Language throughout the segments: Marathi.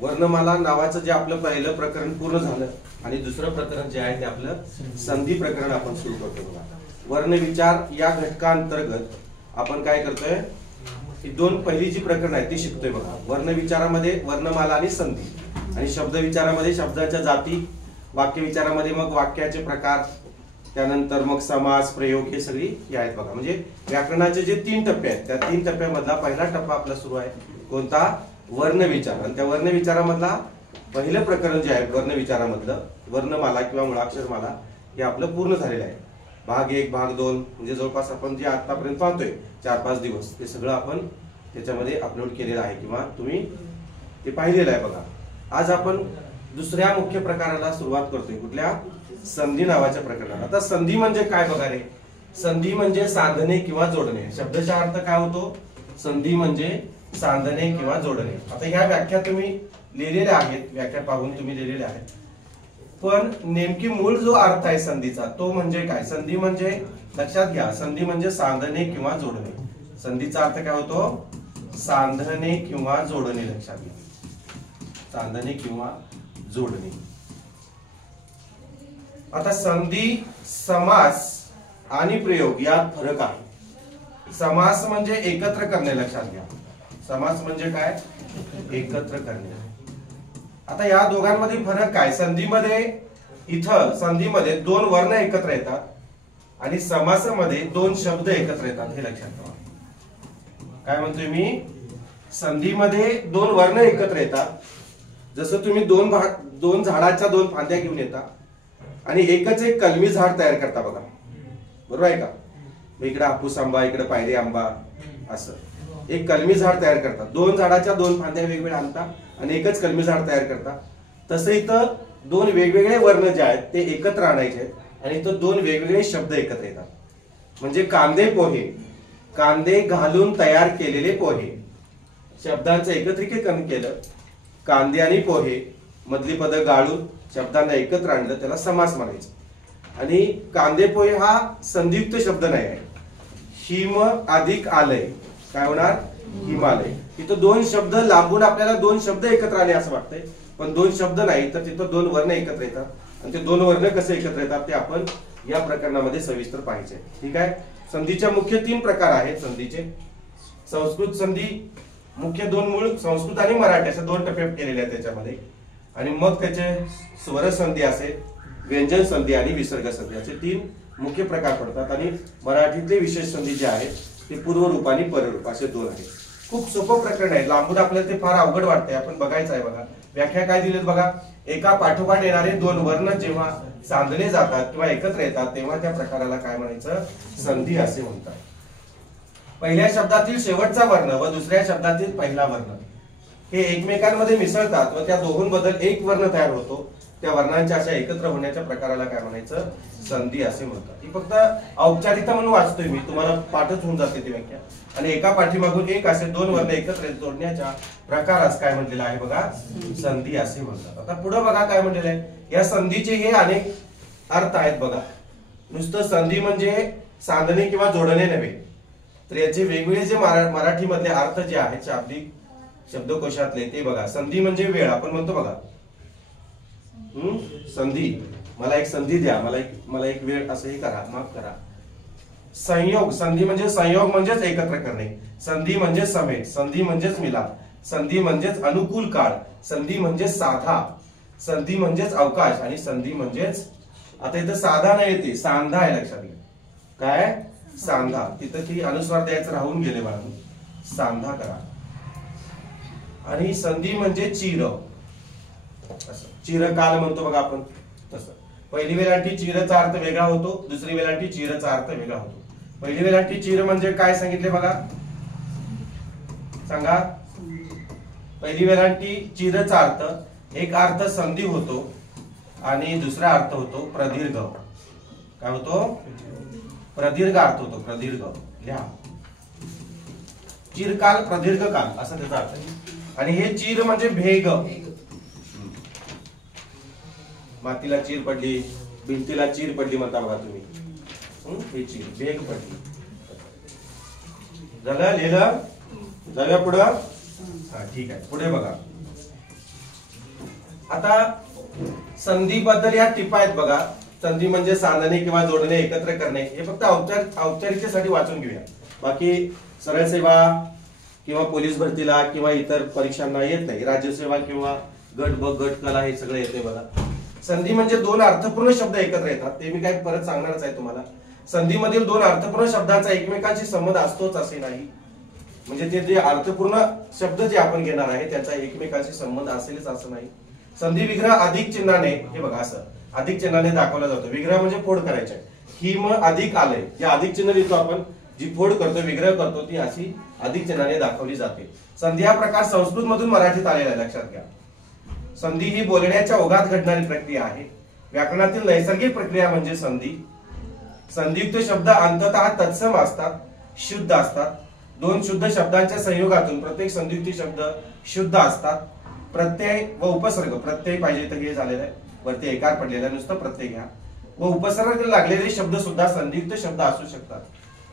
वर्णमाला नावाचं जे आपलं पहिलं प्रकरण पूर्ण झालं आणि दुसरं प्रकरण जे आहे ते आपलं संधी प्रकरण आपण सुरू करतो बघा. वर्णविचार या घटकांतर्गत आपण काय करतोय, ही दोन पहिली जी प्रकरण आहे ती शिकतोय बघा. वर्णविचारामध्ये वर्णमाला आणि संधी, आणि शब्द विचारामध्ये शब्दाच्या जाती, वाक्य विचारामध्ये मग वाक्याचे प्रकार, त्यानंतर मग समास, प्रयोग, हे सगळी हे आहेत बघा. म्हणजे व्याकरणाचे जे 3 टप्पे आहेत त्या 3 टप्प्यामधला पहिला टप्पा आपला सुरू आहे कोणता, वर्णविचार. आणि त्या वर्णविचारामधला पहिलं प्रकरण जे आहे वर्णविचारामधलं वर्णमाला किंवा मुळाक्षरमाला हे आपलं पूर्ण झालेलं आहे. भाग 1 भाग 2 म्हणजे जवळपास आपण जे आतापर्यंत पाहतोय 4-5 दिवस ते सगळं आपण त्याच्यामध्ये अपलोड केलेलं आहे किंवा तुम्ही ते पाहिलेलं आहे बघा. आज आपण दुसऱ्या मुख्य प्रकाराला सुरुवात करतोय, कुठल्या, संधी नावाच्या प्रकरणाला. आता संधी म्हणजे काय बघा रे, संधी म्हणजे सांधणे किंवा जोडणे. शब्दाचा अर्थ काय होतो, संधी म्हणजे सांधणे किंवा जोडणे. आता ह्या व्याख्या तुम्ही लिहिलेल्या आहेत, व्याख्या पाहून तुम्ही लिहिलेल्या आहेत, पण नेमकी मूळ जो अर्थ आहे संधीचा तो म्हणजे काय. संधी म्हणजे लक्षात घ्या, संधी म्हणजे सांधणे किंवा जोडणे. संधीचा अर्थ काय होतो, सांधणे किंवा जोडणे. लक्षात घ्या, सांधणे किंवा जोडणे. आता संधी, समास आणि प्रयोग यात फरक आहे. समास म्हणजे एकत्र करणे. लक्षात घ्या, समास म्हणजे काय, एकत्र करणे. आता या दोघांमध्ये फरक काय, संधीमध्ये इथं संधीमध्ये 2 वर्ण एकत्र येतात आणि समासामध्ये 2 शब्द एकत्र येतात. हे लक्षात ठेवा. काय म्हणतोय मी, संधीमध्ये 2 वर्ण एकत्र येतात. जसं तुम्ही 2 झाडाच्या 2 फांद्या घेऊन येता आणि एकच एक कलमी झाड तयार करता बघा, बरोबर आहे का. इकडे हापूस आंबा, इकडे पायरी आंबा, असं एक कलमी झाड तयार करतात. 2 झाडाच्या 2 फांद्या वेगवेगळ्या आणता आणि एकच कलमी झाड तयार करता. तसं इथं 2 वेगवेगळे वर्ण जे आहेत ते एकत्र आणायचे आहेत आणि इथं 2 वेगवेगळे शब्द एकत्र येतात. म्हणजे कांदे पोहे, कांदे घालून तयार केलेले पोहे. शब्दांचं एकत्रीकरण केलं, कांदे आणि पोहे मधली पद गाळून शब्दांना एकत्र आणलं, त्याला समास म्हणायचं. आणि कांदे पोहे हा संधियुक्त शब्द नाही आहे. हिम अधिक आलय काय होणार, हिमालय. इथं 2 शब्द लांबून आपल्याला 2 शब्द एकत्र आले असं वाटतंय, पण 2 शब्द नाही तर तिथं 2 वर्ण एकत्र येतात. आणि ते 2 वर्ण कसे एकत्र येतात ते आपण या प्रकरणामध्ये सविस्तर पाहायचे. ठीक आहे. संधीच्या मुख्य 3 प्रकार आहेत संधीचे. संस्कृत संधी मुख्य 2 मूळ, संस्कृत आणि मराठी अशा 2 टप्पे केलेले आहेत त्याच्यामध्ये. आणि मग त्याचे स्वर संधी असेल, व्यंजन संधी आणि विसर्ग संधी असे 3 मुख्य प्रकार पडतात. आणि मराठीतले विशेष संधी जे आहेत ते पूर्वरूप आणि पररूप असे 2 आहेत. खूप सोपं प्रकरण आहे, लांबून आपल्याला ते फार अवघड वाटतंय. आपण बघायचं आहे बघा, व्याख्या काय दिलीत बघा. एका पाठोपाठ येणारे 2 वर्ण जेव्हा सांधले जातात किंवा एकत्र येतात तेव्हा त्या प्रकाराला काय म्हणायचं, संधी असे म्हणतात. पहिल्या शब्दातील शेवटचा वर्ण व दुसऱ्या शब्दातील पहिला वर्ण हे एकमेकांमध्ये मिसळतात व त्या दोघांबद्दल एक वर्ण तयार होतो. त्या वर्णांच्या अशा एकत्र होण्याच्या प्रकाराला काय म्हणायचं, संधी असे म्हणतात. ही फक्त औपचारिकता म्हणून वाचतोय मी, तुम्हाला पाठच होऊन जाते ती व्याख्या. आणि एका पाठीमागून एक असे 2 वर्ण एकत्र जोडण्याच्या प्रकारास काय म्हटलेलं आहे बघा, संधी असे म्हणतात. आता पुढे बघा काय म्हटलेलं आहे, या संधीचे हे अनेक अर्थ आहेत बघा. नुसतं संधी म्हणजे सांधणे किंवा जोडणे नव्हे, तर याचे वेगवेगळे जे मराठीमधले अर्थ जे आहेत शाब्दिक शब्दकोशातले ते बघा. संधी म्हणजे वेळ, आपण म्हणतो बघा संधी, मला एक संधी द्या, मला एक वेळ, असंही करा, माफ करा. संयोग, संधी म्हणजे संयोग म्हणजेच एकत्र करणे. संधी म्हणजे समेट, संधी म्हणजेच मिलाप, संधी म्हणजेच अनुकूल काळ, संधी म्हणजे साधा, संधी म्हणजेच अवकाश आणि संधी म्हणजेच, आता इथं साधा नाही येते, सांधा आहे. लक्षात घ्या काय, सांधा. तिथं ती अनुस्वार द्यायचं राहून गेले मला, सांधा करा. आणि संधी म्हणजे चिर, चिरकाल म्हणतो बघा आपण तसं. पहिली वेलांटी चिरचा अर्थ वेगळा होतो, दुसरी वेलांटी चिरचा अर्थ वेगळा होतो. पहिली वेलांटी चिर म्हणजे काय सांगितले बघा, सांगा. पहिली वेलांटी चिरचा अर्थ, एक अर्थ संधी होतो आणि दुसरा अर्थ होतो प्रदीर्घ. काय होतो, प्रदीर्घ अर्थ होतो, प्रदीर्घ. लिहा, चिरकाल, प्रदीर्घ काल असा त्याचा अर्थ. आणि हे चिर म्हणजे भेग. मातीला चीर पडली, भिंतीला चीर पडली म्हणता बघा तुम्ही, हे चीर, भेग पडली. झालं, लिहिलं, जाऊया पुढं. हा ठीक आहे, पुढे बघा. आता संधी बद्दल या टिपा आहेत बघा. संधी म्हणजे सांधणे किंवा जोडणे, एकत्र करणे. हे फक्त औपचारिकतेसाठी वाचून घेऊया. बाकी सरळ सेवा किंवा पोलीस भरतीला किंवा इतर परीक्षांना येत नाही. राज्यसेवा किंवा गट ब गट कला हे सगळं येते बघा. संधी म्हणजे दोन अर्थपूर्ण शब्द एकत्र येतात. ते मी काय परत सांगणारच आहे तुम्हाला. संधीमधील दोन अर्थपूर्ण शब्दांचा एकमेकांशी संबंध असतोच असे नाही. म्हणजे ते जे अर्थपूर्ण शब्द जे आपण घेणार आहे त्याचा एकमेकांशी संबंध असेलच असं नाही. संधी विग्रह अधिक चिन्हाने, हे बघा असं अधिक चिन्हाने दाखवला जातो. विग्रह म्हणजे फोड करायचे. ही मग अधिक आलंय, जे अधिक चिन्ह लिहितो आपण, जी फोड करतो विग्रह करतो ती अशी अधिक चिन्हाने दाखवली जाते. संधी हा प्रकार संस्कृत मधून मराठीत आलेला आहे, लक्षात घ्या. संधी ही बोलण्याच्या ओघात घडणारी प्रक्रिया आहे. व्याकरणातील नैसर्गिक प्रक्रिया म्हणजे संधी. संधियुक्त शब्द अंततः तत्सम असतात, शुद्ध असतात. दोन शुद्ध शब्दांच्या संयोगातून प्रत्येक संधियुक्त शब्द शुद्ध असतात. प्रत्यय व उपसर्ग, प्रत्यय पाहिजे तर हे झालेलं आहे, वरती एकार पडलेला आहे, नुसतं प्रत्यय घ्या. व उपसर्ग लागलेले शब्द सुद्धा संधियुक्त शब्द असू शकतात.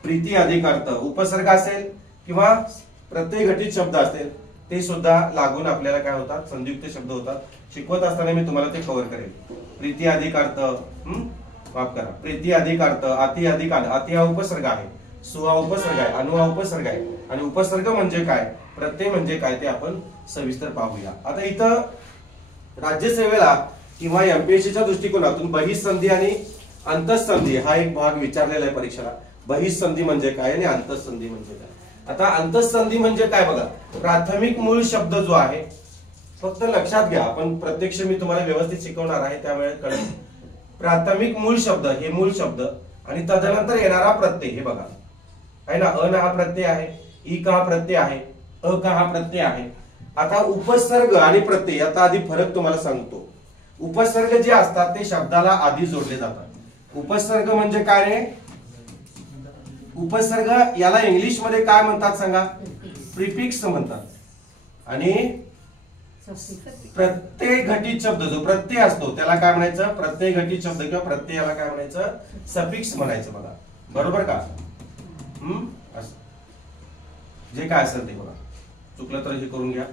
प्रीती अधिक अर्थ, उपसर्ग असेल किंवा प्रत्यय घटित शब्द असेल ते सुद्धा लागून आपल्याला काय होतात, संधियुक्त शब्द होतात. शिकवत असताना मी तुम्हाला ते कव्हर करेल. प्रीती अधिक अर्थ, माफ करा, प्रीती अधिक अर्थ, अति अधिक अर्थ. अति हा उपसर्ग आहे, सु हा उपसर्ग आहे, अनु हा उपसर्ग आहे. आणि उपसर्ग म्हणजे काय, प्रत्यय म्हणजे काय ते आपण सविस्तर पाहूया. आता इथं राज्यसेवेला किंवा एमपीएससीच्या दृष्टिकोनातून बहिःसंधी आणि अंतःसंधी हा एक भाग विचारलेला आहे परीक्षेला. बहिःसंधी म्हणजे काय आणि अंतःसंधी म्हणजे काय. आता अंतःसंधी म्हणजे काय बघा, प्राथमिक मूळ शब्द जो आहे, फक्त लक्षात घ्या, आपण प्रत्यक्ष मी तुम्हाला व्यवस्थित शिकवणार आहे त्यामुळे कळेल. प्राथमिक मूळ शब्द, हे मूळ शब्द आणि तदनंतर येणारा प्रत्यय, हे बघा आहे ना. अन हा प्रत्यय आहे, ई का हा प्रत्यय आहे, अ का हा प्रत्यय आहे. आता उपसर्ग आणि प्रत्यय याचा आधी फरक तुम्हाला सांगतो. उपसर्ग जे असतात ते शब्दाला आधी जोडले जातात. उपसर्ग म्हणजे काय रे, उपसर्ग याला इंग्लिश मध्ये काय म्हणतात सांगा, प्रिफिक्स म्हणतात. आणि प्रत्यय घटित शब्द जो प्रत्यय असतो त्याला काय म्हणायचं, प्रत्यय घटित शब्द किंवा प्रत्ययाला काय म्हणायचं, सफिक्स म्हणायचं. बघा बरोबर का, जे काय असेल ते बघा, चुकलं तर हे करून घ्या.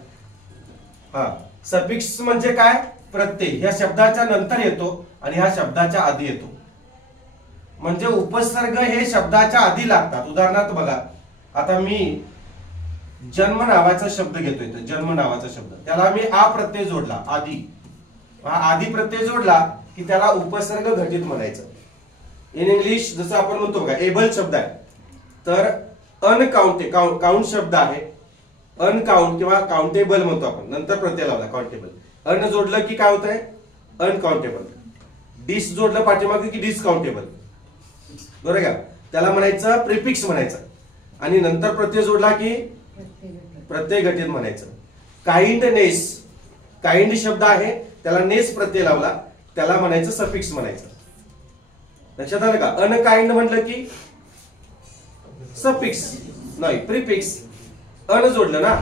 हा, सफिक्स म्हणजे काय, प्रत्यय ह्या शब्दाच्या नंतर येतो आणि ह्या शब्दाच्या आधी येतो. म्हणजे उपसर्ग हे शब्दाच्या आधी लागतात. उदाहरणार्थ बघा, आता मी जन्म नावाचा शब्द घेतोय, तर जन्म नावाचा शब्द, त्याला मी आ प्रत्यय जोडला, आधी आधी प्रत्यय जोडला की त्याला उपसर्ग घटित म्हणायचं. इन इंग्लिश जसं आपण म्हणतो बघा, एबल शब्द आहे तर अनकाउंटेबल, काउंट शब्द आहे, अनकाउंट किंवा काउंटेबल म्हणतो आपण, नंतर प्रत्यय लावला काउंटेबल. अन जोडलं की काय होतंय, अनकाउंटेबल. डिस जोडलं पाठीमागे की डिसकाउंटेबल, बरोबर का, त्याला म्हणायचं प्रिफिक्स म्हणायचं. आणि नंतर प्रत्यय जोडला की प्रत्यय घटित म्हणायचं. काइंडनेस, काइंड शब्द आहे त्याला नेस प्रत्यय लावला, त्याला म्हणायचं सफिक्स म्हणायचं. लक्षात आलं का. अनकाइंड म्हटलं की सफिक्स नाही प्रिफिक्स, अन जोडलं ना,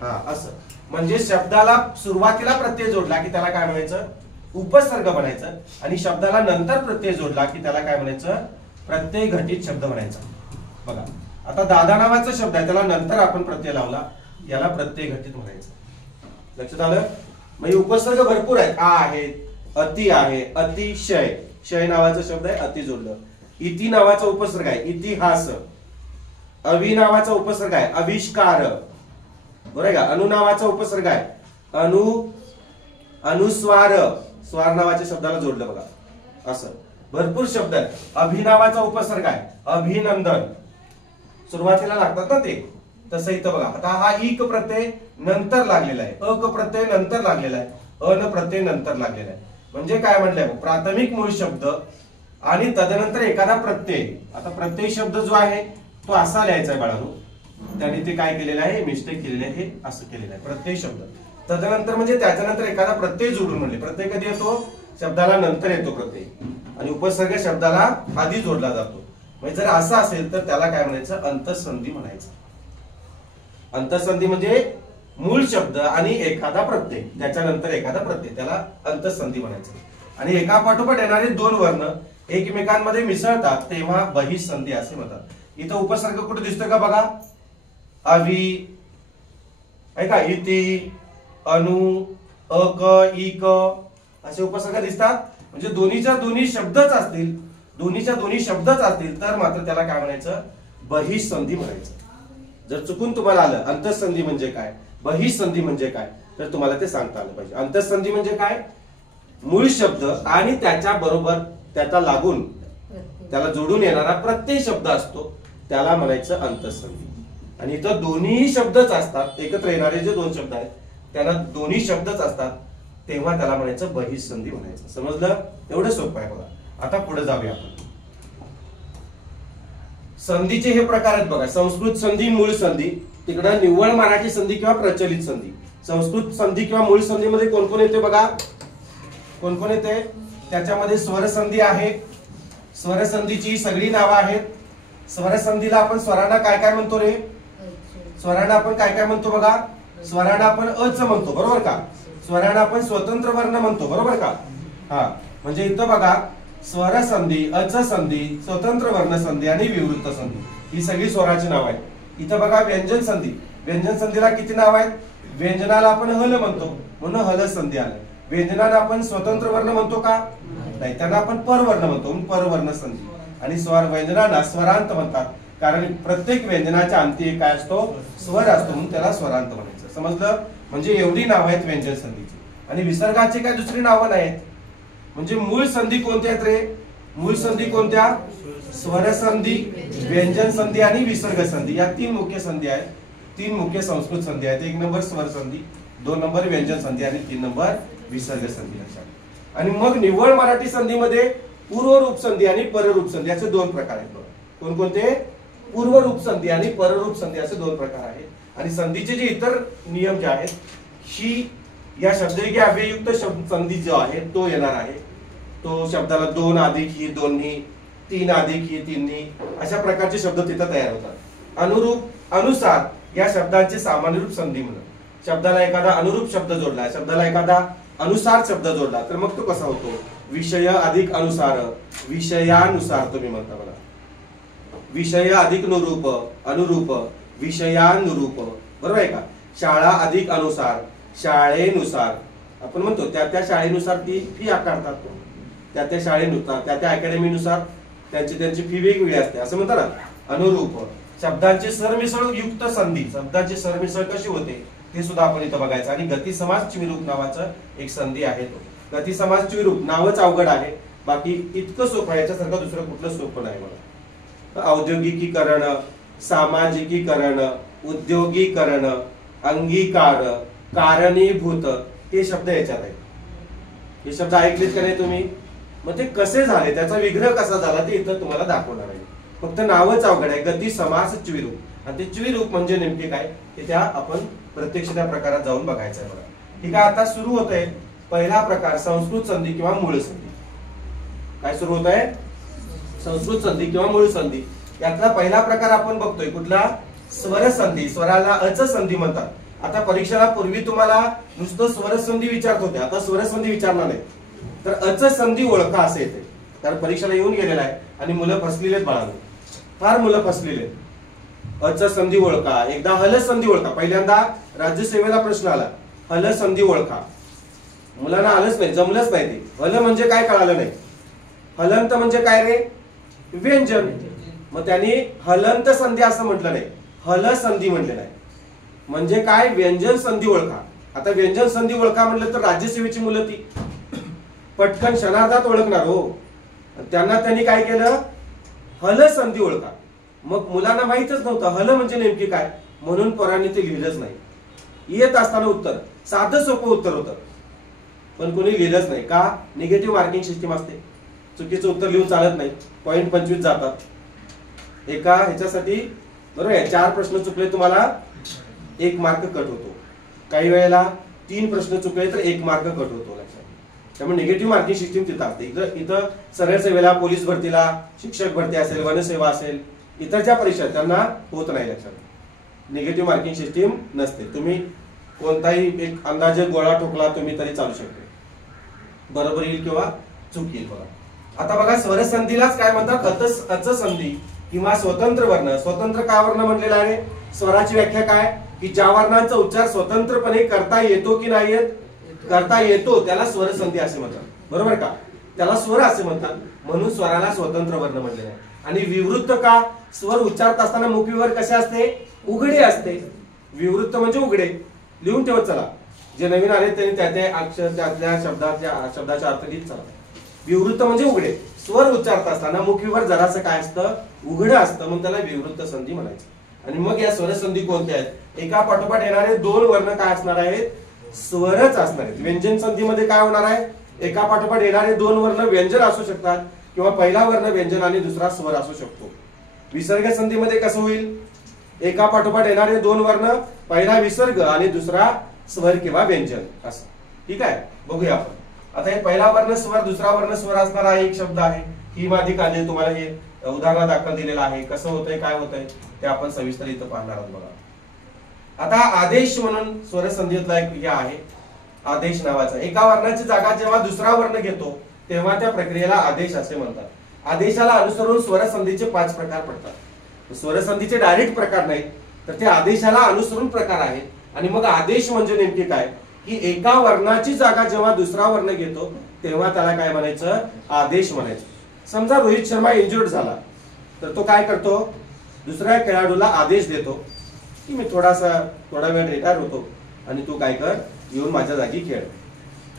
हा असं. म्हणजे शब्दाला सुरुवातीला प्रत्यय जोडला की त्याला काय म्हणायचं, उपसर्ग म्हणायचं. आणि शब्दाला नंतर प्रत्यय जोडला की त्याला काय म्हणायचं, प्रत्यय घटित शब्द म्हणायचा. बघा आता दादा नावाचा शब्द आहे, त्याला नंतर आपण प्रत्यय लावला, याला प्रत्यय घटित म्हणायचं. लक्षात आलं. म्हणजे उपसर्ग भरपूर आहेत, आ आहे, अति आहे, अतिशय, शय नावाचा शब्द आहे, अति जोडलं. इति नावाचा उपसर्ग आहे, इतिहास. अवि नावाचा उपसर्ग आहे, आविष्कार, बरोबर का. अनु नावाचा उपसर्ग आहे, अनुस्वार, स्वार नावाच्या शब्दाला जोडलं बघा, असं भरपूर शब्द आहेत. अभि नावाचा उपसर्ग आहे, अभिनंदन, सुरुवातीला लागतात ना ते, तसं इथं बघा. आता हा इक प्रत्यय नंतर लागलेला आहे, अक प्रत्यय नंतर लागलेला आहे, अन प्रत्यय नंतर लागलेला आहे. म्हणजे काय म्हटलंय, प्राथमिक मूळ शब्द आणि तदनंतर एखादा प्रत्यय. आता प्रत्यय शब्द जो आहे तो असा लिहायचा आहे बाळांनो, त्याने ते काय केलेलं आहे, मिस्टेक केलेली आहे, हे असं केलेलं आहे. प्रत्यय शब्द तदनंतर म्हणजे त्याच्यानंतर एखादा प्रत्यय जोडून म्हणले. प्रत्यय कधी येतो, शब्दाला नंतर येतो प्रत्यय, आणि उपसर्ग शब्दाला आधी जोडला जातो. म्हणजे जर असं असेल तर त्याला काय म्हणायचं, अंतःसंधी म्हणायचं. अंतःसंधी म्हणजे मूळ शब्द आणि एखादा प्रत्यय, त्याच्यानंतर एखादा प्रत्यय, त्याला अंतःसंधी म्हणायचं. आणि एका पाठोपाठ येणारे दोन वर्ण एकमेकांमध्ये मिसळतात तेव्हा बहिःसंधी असे म्हणतात. इथं उपसर्ग कुठे दिसतोय का बघा, अवि आहे का, इति, अनु, अ क इ क असे उपसर्ग दिसतात. म्हणजे दोन्हीच्या दोन्ही शब्दच असतील, दोन्हीच्या दोन्ही शब्दच असतील तर मात्र त्याला काय म्हणायचं, बहिष संधी म्हणायचं. जर चुकून तुम्हाला आलं अंतःसंधी म्हणजे काय, बहिष संधी म्हणजे काय, तर तुम्हाला ते सांगता आलं पाहिजे. अंतःसंधी म्हणजे काय, मूळ शब्द आणि त्याच्या बरोबर त्याचा लागून त्याला जोडून येणारा प्रत्यय शब्द असतो त्याला म्हणायचं अंतःसंधी. आणि इथं दोन्ही शब्दच असतात, एकत्र येणारे जे दोन शब्द आहेत त्यांना दोन्ही शब्दच असतात, तेव्हा त्याला म्हणायचं बहिष संधी म्हणायचं. समजलं? एवढं सोपं आहे बघा. आता पुढे जाऊया आपण. संधीचे हे प्रकार आहेत बघा. संस्कृत संधी, मूळ संधी, तिकडं निव्वळ मराठी संधी किंवा प्रचलित संधी. संस्कृत संधी किंवा मूळ संधीमध्ये कोण कोण येते बघा, कोण कोण येते, त्याच्यामध्ये स्वर संधी आहे. स्वर संधीची सगळी नावं आहेत. स्वर संधीला आपण स्वरांना काय काय म्हणतो रे, स्वरांना आपण काय काय म्हणतो बघा, स्वरांना आपण अच म्हणतो, बरोबर का. स्वरांना आपण स्वतंत्र वर्ण म्हणतो, बरोबर का. हा, म्हणजे इथं बघा स्वर संधी, अच संधी, स्वतंत्र वर्ण संधी आणि विवृत्त संधी ही सगळी स्वराची नाव आहेत. इथं बघा व्यंजन संधी. व्यंजन संधीला किती नाव आहेत, व्यंजनाला आपण हल म्हणतो म्हणून हल संधी आलं. व्यंजनाला आपण स्वतंत्र वर्ण म्हणतो का, नाही, त्यांना आपण परवर्ण म्हणतो म्हणून परवर्ण संधी. आणि स्वर व्यंजनाला स्वरांत म्हणतात कारण प्रत्येक व्यंजनाच्या अंती काय असतो, स्वर असतो म्हणून त्याला स्वरांत म्हणायचं. समजलं? म्हणजे एवढी नाव आहेत व्यंजन संधीची. आणि विसर्गाची काय दुसरी नावं नाहीत. म्हणजे मूळ संधी कोणत्या आहेत रे, मूळ संधी कोणत्या, स्वर संधी, व्यंजन संधी आणि विसर्ग संधी या तीन मुख्य संधी आहेत. तीन मुख्य संस्कृत संधी आहेत. 1 नंबर स्वर संधी, 2 नंबर व्यंजन संधी आणि 3 नंबर विसर्ग संधी. आणि मग निव्वळ मराठी संधीमध्ये पूर्वरूप संधी आणि पररूप संधी असे दोन प्रकार आहेत. कोणकोणते, पूर्वरूप संधी आणि पररूप संधी असे दोन प्रकार आहेत. आणि संधीचे जे इतर नियम जे आहेत, ही या शब्दयोगी अव्ययुक्त संधी जो आहे तो येणार आहे. तो शब्दाला 2 अधिक ही दोन्ही, 3 अधिक ही तिन्ही अशा प्रकारचे शब्द तिथं तयार होतात. अनुरूप, अनुसार या शब्दांचे सामान्य रूप संधी म्हणून. शब्दाला एखादा अनुरूप शब्द जोडला, शब्दाला एखादा अनुसार शब्द जोडला तर मग तो कसा होतो, विषय अधिक अनुसार, विषयानुसार तुम्ही म्हणता मला. विषय अधिक अनुरूप, अनुरूप, विषयानुरूप, बरोबर आहे का. शाळा अधिक अनुसार, शाळेनुसार. आपण म्हणतो त्या त्या शाळेनुसार ती फी आकारतात, त्या त्या शाळेनुसार, त्या त्या अकॅडमीनुसार त्यांची फी वेगवेगळी असते असं म्हणतात ना. अनुरूप. शब्दांची सरमिसळ युक्त संधी, शब्दांची सरमिसळ कशी होते ते सुद्धा आपण इथं बघायचं. आणि गती समास चिविरूप नावाचं एक संधी आहे. तो गती समास चिविरूप नावच अवघड आहे, बाकी इतकं सोपं आहे, याच्यासारखं दुसरं कुठलं सोपं नाही मला. औद्योगिकीकरण, सामाजिकीकरण, उद्योगीकरण, अंगीकार, कारणीभूत हे शब्द याच्यात आहेत. हे शब्द ऐकलेत का नाही तुम्ही. मग ते कसे झाले, त्याचा विग्रह कसा झाला ते इथं तुम्हाला दाखवणार आहे. फक्त नावच अवघड आहे. गती समास चिविरूप. आणि ते चिविरूप म्हणजे नेमके काय ते त्या आपण प्रत्यक्ष त्या प्रकारात जाऊन बघायचं आहे. बघा ठीक आहे. आता सुरू होत आहे पहिला प्रकार, संस्कृत संधी किंवा मूळ संधी. काय सुरू होत आहे, संस्कृत संधी किंवा मूळ संधी. यातला पहिला प्रकार आपण बघतोय कुठला, स्वर संधी. स्वराला अच संधी म्हणतात. आता परीक्षेला पूर्वी तुम्हाला नुसतं स्वर संधी विचारत होते, आता स्वर संधी विचारणार नाही. तर अच संधी ओळखा असे येते, कारण परीक्षेला येऊन गेलेला आहे आणि मुलं फसलेले बाळांनो, फार मुलं फसलेले. अच संधी ओळखा. एकदा हल संधी ओळखा. पहिल्यांदा राज्यसेवेला प्रश्न आला, हल संधी ओळखा. मुलांना आलंच नाही, जमलंच नाही ते. हल म्हणजे काय कळालं नाही. हलंत म्हणजे काय रे, व्यंजन. मग त्यांनी हलंत संधी असं म्हटलं नाही, हल संधी म्हटले नाही. म्हणजे काय, व्यंजन संधी ओळखा. आता व्यंजन संधी ओळखा म्हटलं तर राज्यसेवेची मुलं ती पटकन क्षणार्धात ओळखणार हो. त्यांना त्यांनी काय केलं, हल संधी ओळखा. मग मुलांना माहितच नव्हतं हल म्हणजे नेमकी काय, म्हणून पोरांनी ते लिहिलंच नाही. येत असताना उत्तर साधं सोपं उत्तर होतं, पण कोणी लिहिलंच नाही. का, निगेटिव्ह मार्किंग सिस्टीम असते. चुकीचं उत्तर लिहून चालत नाही, पॉइंट 25 जातात एका ह्याच्यासाठी. बरोबर आहे. 4 प्रश्न चुकले तुम्हाला 1 मार्क कट होतो. काही वेळेला 3 प्रश्न चुकले तर 1 मार्क कट होतो. लक्षात. त्यामुळे निगेटिव्ह मार्किंग सिस्टीम तिथं असते. इथं सरळ सेवेला, पोलीस भरतीला, शिक्षक भरती असेल, वनसेवा असेल, इतर ज्या परीक्षा त्यांना होत नाही. लक्षात, निगेटिव्ह मार्किंग सिस्टीम नसते. तुम्ही कोणताही एक अंदाजे गोळा ठोकला तुम्ही तरी चालू शकते, बरोबर येईल किंवा चूक येईल. बघा आता बघा, स्वर संधीलाच काय म्हणतात, अच संधी किंवा स्वतंत्र वर्ण. स्वतंत्र का वर्ण म्हटलेला आहे, स्वराची व्याख्या काय की ज्या वर्णांचा उच्चार स्वतंत्रपणे करता येतो की नाही येत, करता येतो त्याला स्वर संधी असे म्हणतात, बरोबर का? त्याला स्वर असे म्हणतात, म्हणून स्वराला स्वतंत्र वर्ण म्हटलेले आहे. आणि विवृत्त का? स्वर उच्चारत असताना मुख विवर कसे असते? उघडे असते. विवृत्त म्हणजे उघडे. लिहून ठेवत चला, जे नवीन आले त्यांनी त्या त्या अक्षर त्यातल्या शब्दाचा अर्थ लिहित चला. विवृत्त म्हणजे उघडे. स्वर उच्चारत असताना मुख विवर जरासं काय असतं? उघडं असतं, मग त्याला विवृत्त संधी म्हणायचं. आणि मग या स्वर संधी कोणत्या आहेत? एका पाठोपाठ येणारे दोन वर्ण काय असणार आहेत? स्वरच असणार आहेत. व्यंजन संधीमध्ये काय होणार आहे? एका पाठोपाठ येणारे दोन वर्ण व्यंजन असू शकतात किंवा पहिला वर्ण व्यंजन आणि दुसरा स्वर असू शकतो. विसर्ग संधीमध्ये कसं होईल? एका पाठोपाठ येणारे दोन वर्ण, पहिला विसर्ग आणि दुसरा स्वर किंवा व्यंजन असं. ठीक आहे, बघूया आपण. आता हे पहिला वर्ण स्वर, दुसरा वर्ण स्वर असणारा एक शब्द आहे. ही मालिकाने तुम्हाला हे उदाहरण दाखल दिलेलं आहे. कसं होतंय, काय होतंय ते आपण सविस्तर इथं पाहणार आहोत. बघा आता आदेश म्हणून स्वर संधीतला एक हे आहे आदेश नावाचा. एका वर्णाची जागा जेव्हा दुसरा वर्ण घेतो तेव्हा त्या प्रक्रियेला आदेश असे म्हणतात. आदेशाला अनुसरून स्वर संधीचे 5 प्रकार पडतात. स्वर संधीचे डायरेक्ट प्रकार नाहीत, तर ते आदेशाला अनुसरून प्रकार आहेत. आणि मग आदेश म्हणजे नेमके काय? की एका वर्णाची जागा जेव्हा दुसरा वर्ण घेतो तेव्हा त्याला काय म्हणायचं? आदेश म्हणायचं. समजा रोहित शर्मा इंजुर्ड झाला तर तो काय करतो? दुसऱ्या खेळाडूला आदेश देतो की मी थोडा वेळ रिटायर होतो आणि तू काय कर, येऊन माझ्या जागी खेळ.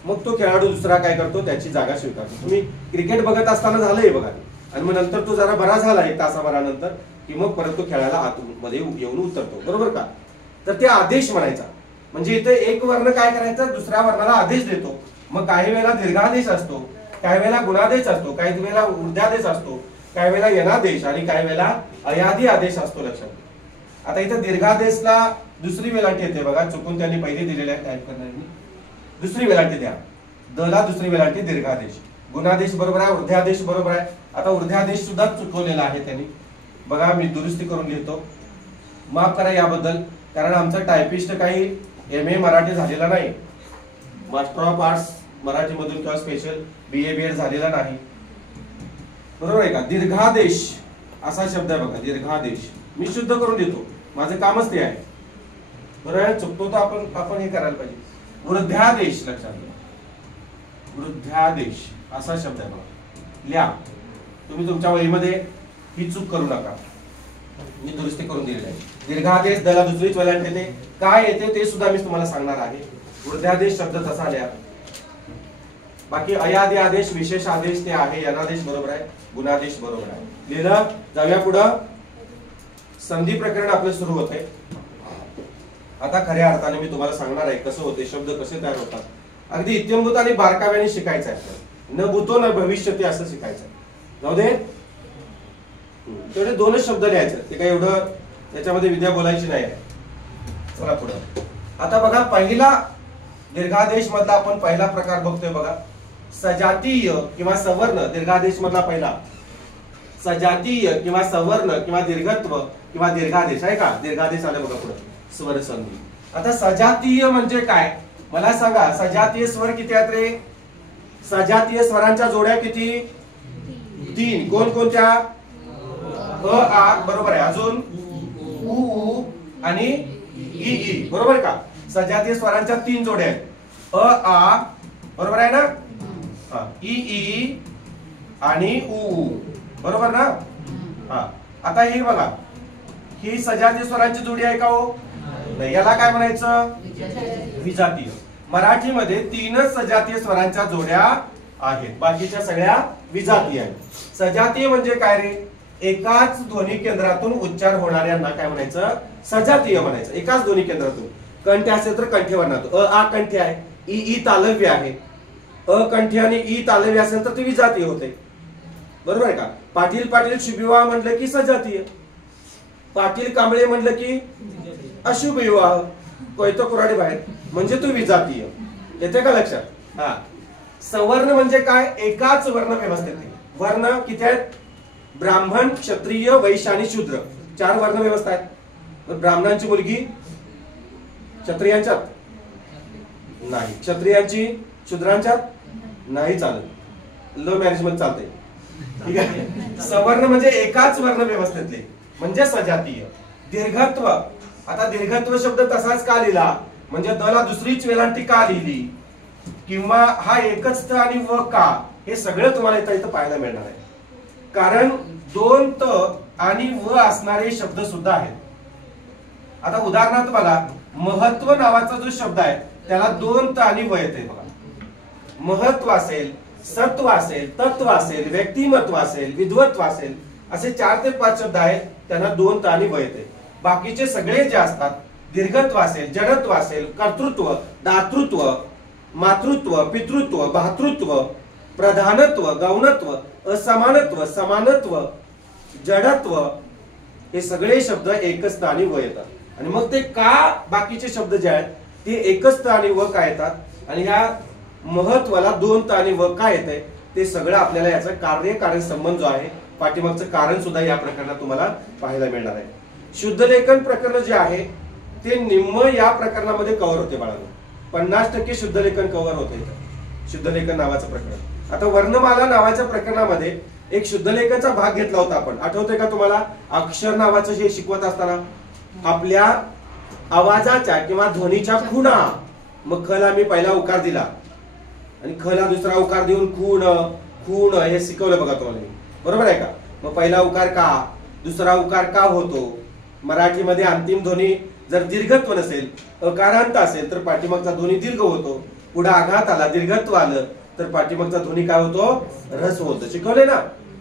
मग तो खेळाडू दुसरा काय करतो? त्याची जागा स्वीकारतो. तुम्ही क्रिकेट बघत असताना झालंय बघा, आणि मग नंतर तो जरा बरा झाला एक तासाभरानंतर की मग परत तो खेळायला आतमध्ये येऊन उतरतो, बरोबर का? तर ते आदेश म्हणायचा. म्हणजे इथे एक वर्ण काय करायचा? दुसऱ्या वर्णाला आदेश देतो. मग काही वेळेला दीर्घादेश असतो, काही वेळेला गुणादेश असतो, काही वेळेला ऊर्ध्वादेश असतो, काही वेळेला यनादेश आणि काही वेळेला अयादी आदेश असतो. लक्षात. आता इथे दीर्घादेशला दुसरी वेलांटी येते बघा, चुकून त्यांनी पहिली दिलेली आहे टाईप करणाऱ्यांनी. दुसरी वेलांटी द्या, द ला दुसरी वेलांटी दीर्घादेश. गुणादेश बरोबर आहे, ऊर्ध्वादेश बरोबर आहे. आता ऊर्ध्वादेश सुद्धा चुकवलेला आहे त्यांनी. बघा मी दुरुस्ती करून लिहितो, माफ करा याबद्दल, कारण आमचा टायपिस्ट काही MA मराठी झालेला नाही, मास्टर ऑफ आर्ट्स मराठी मधून किंवा स्पेशल BA BEd झालेला नाही, बरोबर आहे का? दीर्घादेश असा शब्द आहे बघा, दीर्घादेश. मी शुद्ध करून देतो, माझं कामच ते आहे, बरोबर आहे. चुकतो तर आपण हे करायला पाहिजे. वृद्ध्यादेश, लक्षात घ्या, वृद्ध्यादेश असा शब्द आहे बघा. लिहा तुम्ही तुमच्या वहीमध्ये, ही चूक करू नका, मी दुरुस्ती करून दिलेली आहे. दीर्घादेश दला दुसरीच वेलांटी येते. काय येते ते सुद्धा मी तुम्हाला सांगणार आहे. वृद्ध्यादेश शब्द तसा लिहा. बाकी अयादी आदेश, विशेष आदेश ते आहे. यनादेश बरोबर आहे, गुणादेश बरोबर आहे. लिहिलं. जाऊया पुढं. संधी प्रकरण आपलं सुरू होते. आता खऱ्या अर्थाने मी तुम्हाला सांगणार आहे कसं होते, शब्द कसे तयार होतात. अगदी इत्यंभूत आणि बारकाव्याने शिकायचं आहे. न भूतो न भविष्यती असं शिकायचं. जाऊ दे, तेवढे 2च शब्द लिहायचे, ते काही एवढं त्याच्यामध्ये विद्या बोलायची नाही आहे. चला पुढे. आता बघा पहिला दीर्घादेश मधला आपण पहिला प्रकार बघतोय बघा, सजातीय किंवा सवर्ण. दीर्घादेश मधला पहिला सजातीय किंवा सवर्ण किंवा दीर्घत्व किंवा दीर्घादेश आहे का? दीर्घादेश आले बघा पुढे, स्वर संधी. आता सजातीय म्हणजे काय मला सांगा? सजातीय स्वर किती आहेत रे? सजातीय स्वरांच्या जोड्या किती? 3. कोणकोणत्या? अ आ बरोबर आहे, अजून उ ऊ आणि ई ई, बरोबर का? सजातीय स्वरांच्या 3 जोड्या आहेत. अ आ बरोबर आहे ना, ई ई आणि उ ऊ, बरोबर ना? हा. आता हे बघा, ही सजातीय स्वरांची जोडी आहे का हो? नाही. याला काय म्हणायचं? विजातीय. मराठीमध्ये 3च सजातीय स्वरांच्या जोड्या आहेत, बाकीच्या सगळ्या विजातीय आहेत. सजातीय म्हणजे काय रे? एकाच ध्वनी केंद्रातून उच्चार होणाऱ्यांना काय म्हणायचं? सजातीय म्हणायचं. एकाच ध्वनी केंद्रातून. कंठ असेल तर कंठी वर्णातून. अ आ कंठी आहे, ई ई तालव्य आहे. अ कंठी आणि ई तालव्य असेल तर ते विजातीय होते, बरोबर आहे का? पाटील पाटील शुभ विवाह म्हटलं की सजातीय. पाटील कांबळे म्हटलं की अशुभ विवाह. कोयतो कुराडे बाहेर म्हणजे तो विजातीय. येते का लक्षात? हा. सवर्ण म्हणजे काय? एकाच वर्ण व्यवस्थेत. वर्ण किती आहेत? ब्राह्मण, क्षत्रिय, वैश्य आणि शूद्र. 4 वर्ण व्यवस्था आहेत. ब्राह्मणांची मुलगी क्षत्रियांच्यात नाही, क्षत्रियांची शूद्रांच्यात नाही चालत, लव्ह मॅरेज मध्ये चालते. ठीक आहे. सवर्ण म्हणजे एकाच वर्ण व्यवस्थेतले म्हणजे सजातीय. दीर्घत्व. आता दीर्घत्व शब्द तसाच का लिहिला? म्हणजे द ला दुसरीच वेलांटी का लिहिली? किंवा हा एकच त आणि व का, हे सगळं तुम्हाला इथं पाहायला मिळणार आहे. कारण दोन त आणि व असणारे शब्द सुद्धा आहेत. आता उदाहरणार्थ बघा, महत्व नावाचा जो शब्द आहे त्याला दोन त आणि व येते बघा. महत्व असेल, सत्व असेल, तत्व असेल, व्यक्तिमत्व असेल, विद्वत्व असेल, असे 4 ते 5 शब्द आहेत त्यांना दोन त आणि व येते. बाकीचे सगळे जे असतात, दीर्घत्व असेल, जडत्व असेल, कर्तृत्व, दातृत्व, मातृत्व, पितृत्व, भातृत्व, प्रधानत्व, गौणत्व, असमानत्व, समानत्व, जडत्व, हे सगळे शब्द एकच त आणि व येतात. आणि मग ते का बाकीचे शब्द जे आहेत ते एकच त आणि व का येतात, आणि ह्या महत्वाला दोन त आणि व का येते, ते सगळं आपल्याला याचा कार्य-कारण संबंध जो आहे, पाठीमागचं कारण सुद्धा या प्रकरणात तुम्हाला पाहायला मिळणार आहे. शुद्धलेखन प्रकरण जे आहे ते निम्म या प्रकरणामध्ये कव्हर होते बाळांनो. 50% शुद्धलेखन कव्हर होते शुद्धलेखन नावाचं प्रकरण. आता वर्णमाला नावाच्या प्रकरणामध्ये एक शुद्धलेखनचा भाग घेतला होता आपण, आठवतंय का तुम्हाला? अक्षर नावाचं जे शिकवत असताना आपल्या आवाजाच्या किंवा ध्वनीच्या खुणा, मग खला मी पहिला उकार दिला आणि खला दुसरा उकार देऊन खूण खूण हे शिकवलं बघा तुम्हाला, बरोबर आहे का? मग पहिला उकार का, दुसरा उकार का होतो. मराठीमध्ये अंतिम ध्वनी जर दीर्घत्व नसेल, अकारांत असेल तर पाठीमागचा ध्वनी दीर्घ होतो. पुढे आघात आला, दीर्घत्व आलं तर पाठीमागचा ध्वनी काय होतो? रस होतो. शिकवले ना?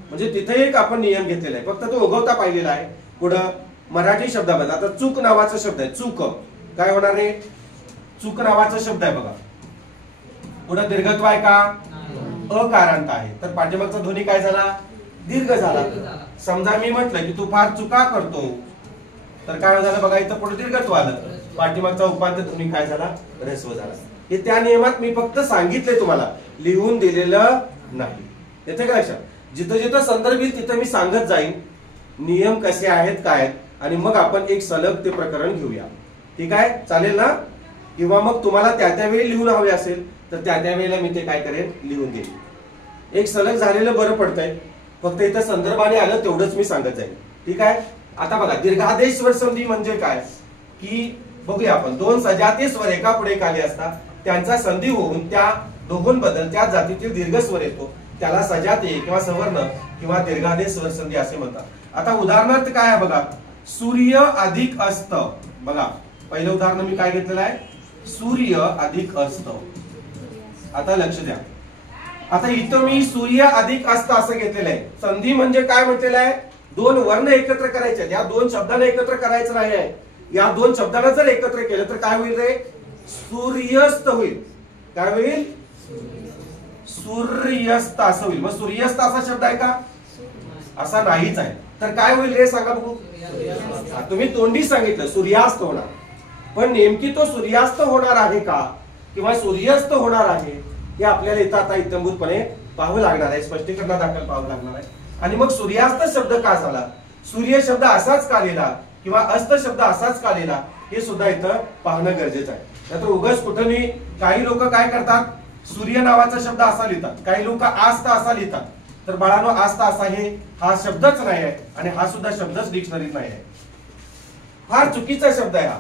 म्हणजे तिथे एक आपण नियम घेतलेला आहे, फक्त तो ओघवता पाहिलेला आहे. पुढं मराठी शब्दामध्ये आता चूक नावाचा शब्द आहे, चूक काय होणार आहे? चूक नावाचा शब्द आहे बघा, पुढे दीर्घत्व आहे का? अकारांत आहे, तर पाठीमागचा ध्वनी काय झाला? दीर्घ झाला. समजा मी म्हटलं की तू फार चुका करतो, तर काय झालं बघा, इथं पुढे दीर्घत्व आलं, पाठीमागचा उपांत्य ध्वनी काय झाला? ऱ्हस्व झाला. हे त्या नियमात मी फक्त सांगितले, तुम्हाला लिहून दिलेलं नाही. येते का लक्षात? जिथं जिथं संदर्भ येईल तिथं मी सांगत जाईन नियम कसे आहेत, काय आहेत, आणि मग आपण एक सलग ते प्रकरण घेऊया. ठीक आहे? चालेल ना? किंवा मग तुम्हाला त्या त्यावेळी लिहून हवे असेल तर त्या त्यावेळेला मी ते काय करेन? लिहून देईन. एक सलग झालेलं बरं पडतंय, फक्त इथं संदर्भाने आलं तेवढंच मी सांगत जाईन. ठीक आहे? आता बघा, दीर्घादेश स्वर संधी म्हणजे काय की बघूया आपण. दोन सजाती स्वर एका पुढे एक आले असतात, त्यांचा संधी होऊन त्या दोघांबद्दल त्या जातीतील दीर्घ स्वर येतो, त्याला सजाती किंवा सवर्ण किंवा दीर्घादेश स्वर संधी असे म्हणतात. आता उदाहरणार्थ काय आहे बघा, सूर्य अधिक अस्त. बघा पहिलं उदाहरण मी काय घेतलेलं आहे? सूर्य अधिक अस्त. आता लक्ष द्या, आता इथं मी सूर्य अधिक अस्त असं घेतलेलं आहे. संधी म्हणजे काय म्हटलेलं आहे? दोन वर्ण एकत्र करायचे, या दोन शब्दांना एकत्र करायचं नाही आहे. या दोन शब्दांना जर एकत्र केलं तर काय होईल रे? सूर्यस्त होईल. काय होईल? सूर्यस्त असं होईल. मग सूर्यस्त असा शब्द आहे का? असा नाहीच आहे. तर काय होईल रे सांगा बघू? तुम्ही तोंडी सांगितलं सूर्यास्त होणार, पण नेमकी तो सूर्यास्त होणार आहे का किंवा सूर्यास्त होणार आहे हे आपल्याला इथं आता इत्थंभूतपणे पाहावं लागणार आहे, स्पष्टीकरणादाखल पाहावं लागणार आहे. आणि मग सूर्यास्त शब्द का झाला, सूर्य शब्द असाच का लिहिला किंवा अस्त शब्द असाच का लिहिला, हे सुद्धा इथं पाहणं गरजेचं आहे. नाहीतर उगाच कुठं मी, काही लोक काय करतात, सूर्य नावाचा शब्द असा लिहितात, काही लोक आस्था असा लिहितात. तर बाळांनो, आस्था असा हा शब्दच नाही आहे आणि हा सुद्धा शब्दच डिक्शनरीत नाही आहे. फार चुकीचा शब्द आहे हा,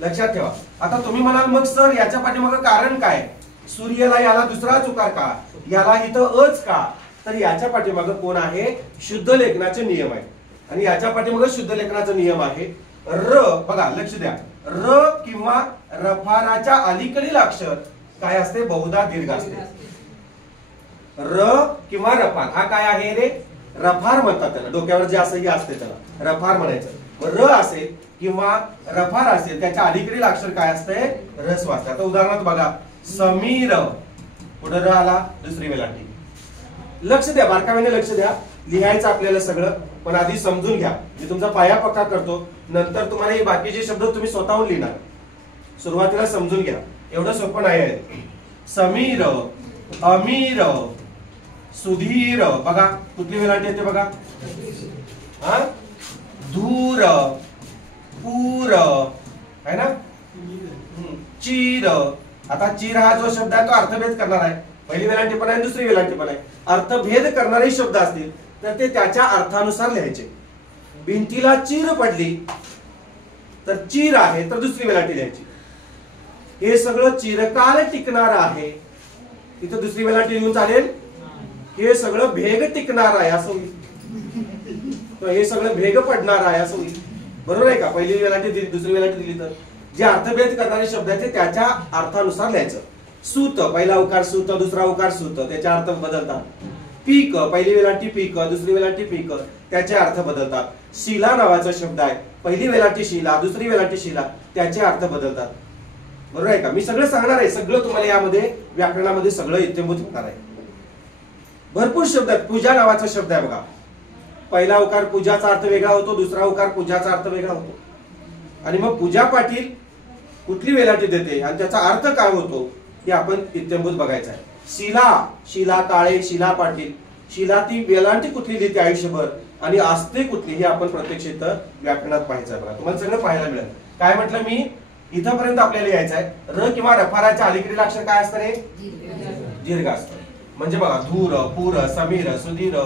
लक्षात ठेवा. आता तुम्ही म्हणाल मग सर याच्या पाठीमागे कारण काय? सूर्यला याला दुसराच उकार का, याला इथं अच का? तर याच्या पाठीमागे कोण आहे? शुद्ध लेखनाचे नियम आहे. आणि याच्या पाठीमागे शुद्ध लेखनाचा नियम आहे र. बघा लक्ष द्या, र किंवा रफाराच्या अलीकडील अक्षर काय असते? बहुधा दीर्घ असते. र किंवा रफार हा काय आहे रे? रफार म्हणतात त्याला, डोक्यावर जे असं असते त्याला रफार म्हणायचं. र असेल किंवा रफार असेल त्याच्या अलीकडील अक्षर काय असते? ऱ्हस्व असते. आता उदाहरणार्थ बघा, समीर, पुढे र आला, दुसरी वेलांटी. लक्ष द्या, बारकाव्याने लक्ष द्या. लिहायचं आपल्याला सगळं, पण आधी समजून घ्या. मी तुमचा पाया पक्का करतो, नंतर तुम्हाला हे बाकीचे शब्द तुम्ही स्वतःहून लिहिणार. सुरुवातीला समजून घ्या, एवढं सोपं नाही आहे. समीर, अमीर, सुधीर. बघा कुठली वेलांटी येते बघा, हा, धूर, पूर आहे ना, चीर. आता चीर हा जो शब्द आहे तो अर्थभेद करणार आहे. पहिली वेलांटी पण आहे, दुसरी वेलांटी पण आहे. अर्थभेद करणारे शब्द असतील तर ते त्याच्या अर्थानुसार लिहायचे. भिंतीला चीर पडली तर चीर आहे, तर दुसरी वेलांटी लिहायची. हे सगळं चिरकाल टिकणार आहे तिथं दुसरी वेलांटी लिहून चालेल? हे सगळं भेग टिकणार आहे असं होईल, हे सगळं भेग पडणार आहे असं होईल. बरोबर आहे का? पहिली वेलांटी दिली, दुसरी वेलांटी दिली तर जे अर्थभेद करणारे शब्द आहेत त्याच्या अर्थानुसार लिहायचं. सूत, पहिला उकार सूत, दुसरा उकार सूत, त्याचे अर्थ बदलतात. पीक, पहिली वेलांटी पीक, दुसरी वेलांटी पीक, त्याचे अर्थ बदलतात. शिला नावाचा शब्द आहे, पहिली वेलांटी शिला, दुसरी वेलांटी शिला, त्याचे अर्थ बदलतात. बरोबर आहे का? मी सगळं सांगणार आहे, सगळं तुम्हाला यामध्ये व्याकरणामध्ये सगळं इत्यंभूत होणार आहे. भरपूर शब्द आहेत. पूजा नावाचा शब्द आहे बघा, पहिला उकार पूजाचा अर्थ वेगळा होतो, दुसरा उकार पूजाचा अर्थ वेगळा होतो. आणि मग पूजा पाटील कुठली वेलांटी देते आणि त्याचा अर्थ काय होतो हे आपण इत्यंभूत बघायचं आहे. शिला, शिला काळे, शिला पाटील, शिला ती वेलांटी कुठली देते आयुष्यभर आणि असते कुठली हे आपण प्रत्यक्ष इथं व्याकरणात पाहायचं आहे बघा. तुम्हाला सगळं पाहायला मिळेल. काय म्हटलं मी, इथंपर्यंत आपल्याला यायचं आहे. र किंवा रफाराच्या अलीकडील अक्षर काय असतं रे? दीर्घ असतं. म्हणजे बघा, धूर, पूर, समीर, सुधीर,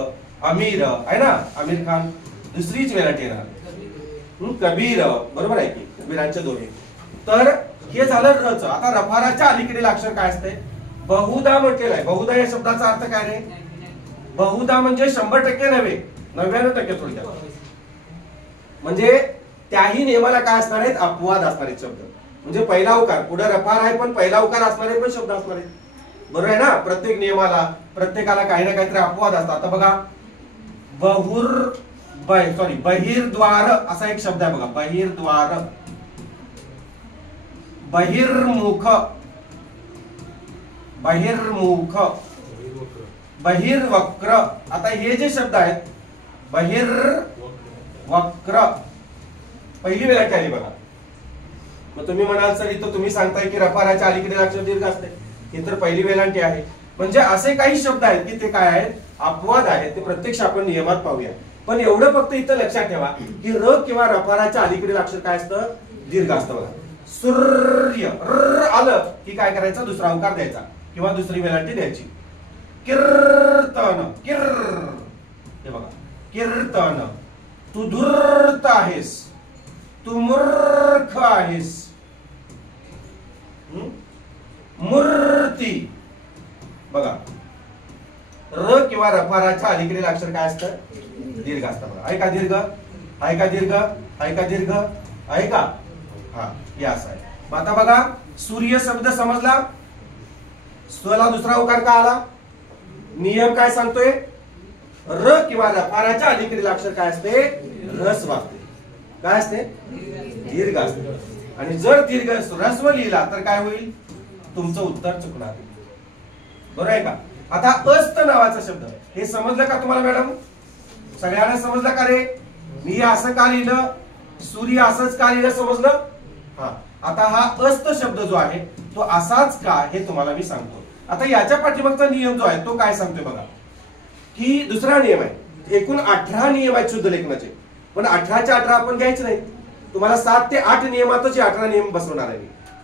अमीर आहे ना, आमिर खान, दुसरीच वेलांटी येणार. कबीर, बरोबर आहे की, कबीरांचे दोहे. तर हे झालं रच. आता रफाराच्या अलीकडील अक्षर काय असते? बहुधा म्हटलेलं आहे. बहुधा या शब्दाचा अर्थ काय रे? बहुधा म्हणजे 100% नव्हे, 99% थोडक्यात. म्हणजे त्याही नियमाला काय असणार आहेत? अपवाद असणारे शब्द. म्हणजे पहिला उकार, पुढे रफार आहे पण पहिला उकार असणारे पण शब्द असणार आहेत. बरोबर आहे ना? प्रत्येक नियमाला, प्रत्येकाला काही ना काहीतरी अपवाद असतात. आता बघा, बहिर्द्वार असा एक शब्द आहे बघा, बहिर्द्वार, बहिर्मुख, बहिर्मुख, बहिर्वक्र. आता हे जे शब्द आहेत, बहिर्वक्र, पहिली वेलांटी आली बघा. मग तुम्ही म्हणाल सर इथं तुम्ही सांगताय की रफाराच्या अलीकडे अक्षर दीर्घ असते, ही तर पहिली वेलांटी आहे. म्हणजे असे काही शब्द आहेत की ते काय आहेत? अपवाद आहेत. ते प्रत्यक्ष आपण नियमात पाहूया. पण एवढं फक्त इथं लक्षात ठेवा की र किंवा रफाराच्या अलीकडील अक्षर काय असतं? दीर्घ असतं बघा. सूर्य, र आलं की काय करायचं? दुसरा उकार द्यायचा किंवा दुसरी वेलांटी द्यायची. कीर्तन, किर, हे बघा, कीर्तन. तू धूर्त आहेस, तू मूर्ख आहेस. मूर्ती, बघा, र किंवा रफाराच्या अलीकडील अक्षर काय असतं? दीर्घ असतं बघा. आहे का दीर्घ? आहे का दीर्घ? आहे का दीर्घ? आहे का? हा, हे असं आहे. मग आता बघा, सूर्य शब्द समजला. स्वला दुसरा उकार का आला? नियम काय सांगतोय? र किंवा रफाराच्या अलीकडील अक्षर काय असते? रस्व असते. काय असते? दीर्घ असते. आणि जर दीर्घ रस्व लिहिला तर काय होईल? तुमचं उत्तर चुकणार. बरोबर आहे का? आता अस्त नावाचा शब्द, हे समजलं का तुम्हाला मॅडम? सगळ्यांना समजलं का रे? मी असं का लिहिलं, सूर्य असंच का लिहिलं, समजलं? हा. आता हा अस्त शब्द जो आहे तो असाच का हे तुम्हाला मी सांगतो. आता याच्या पाठीमागचा नियम जो आहे तो काय सांगतोय बघा, की दुसरा नियम आहे. एकूण 18 नियम आहेत शुद्ध लेखनाचे, पण 18च्या 18 आपण घ्यायचे नाही. तुम्हाला 7 ते 8 नियमातच 18 नियम बसवणार आहे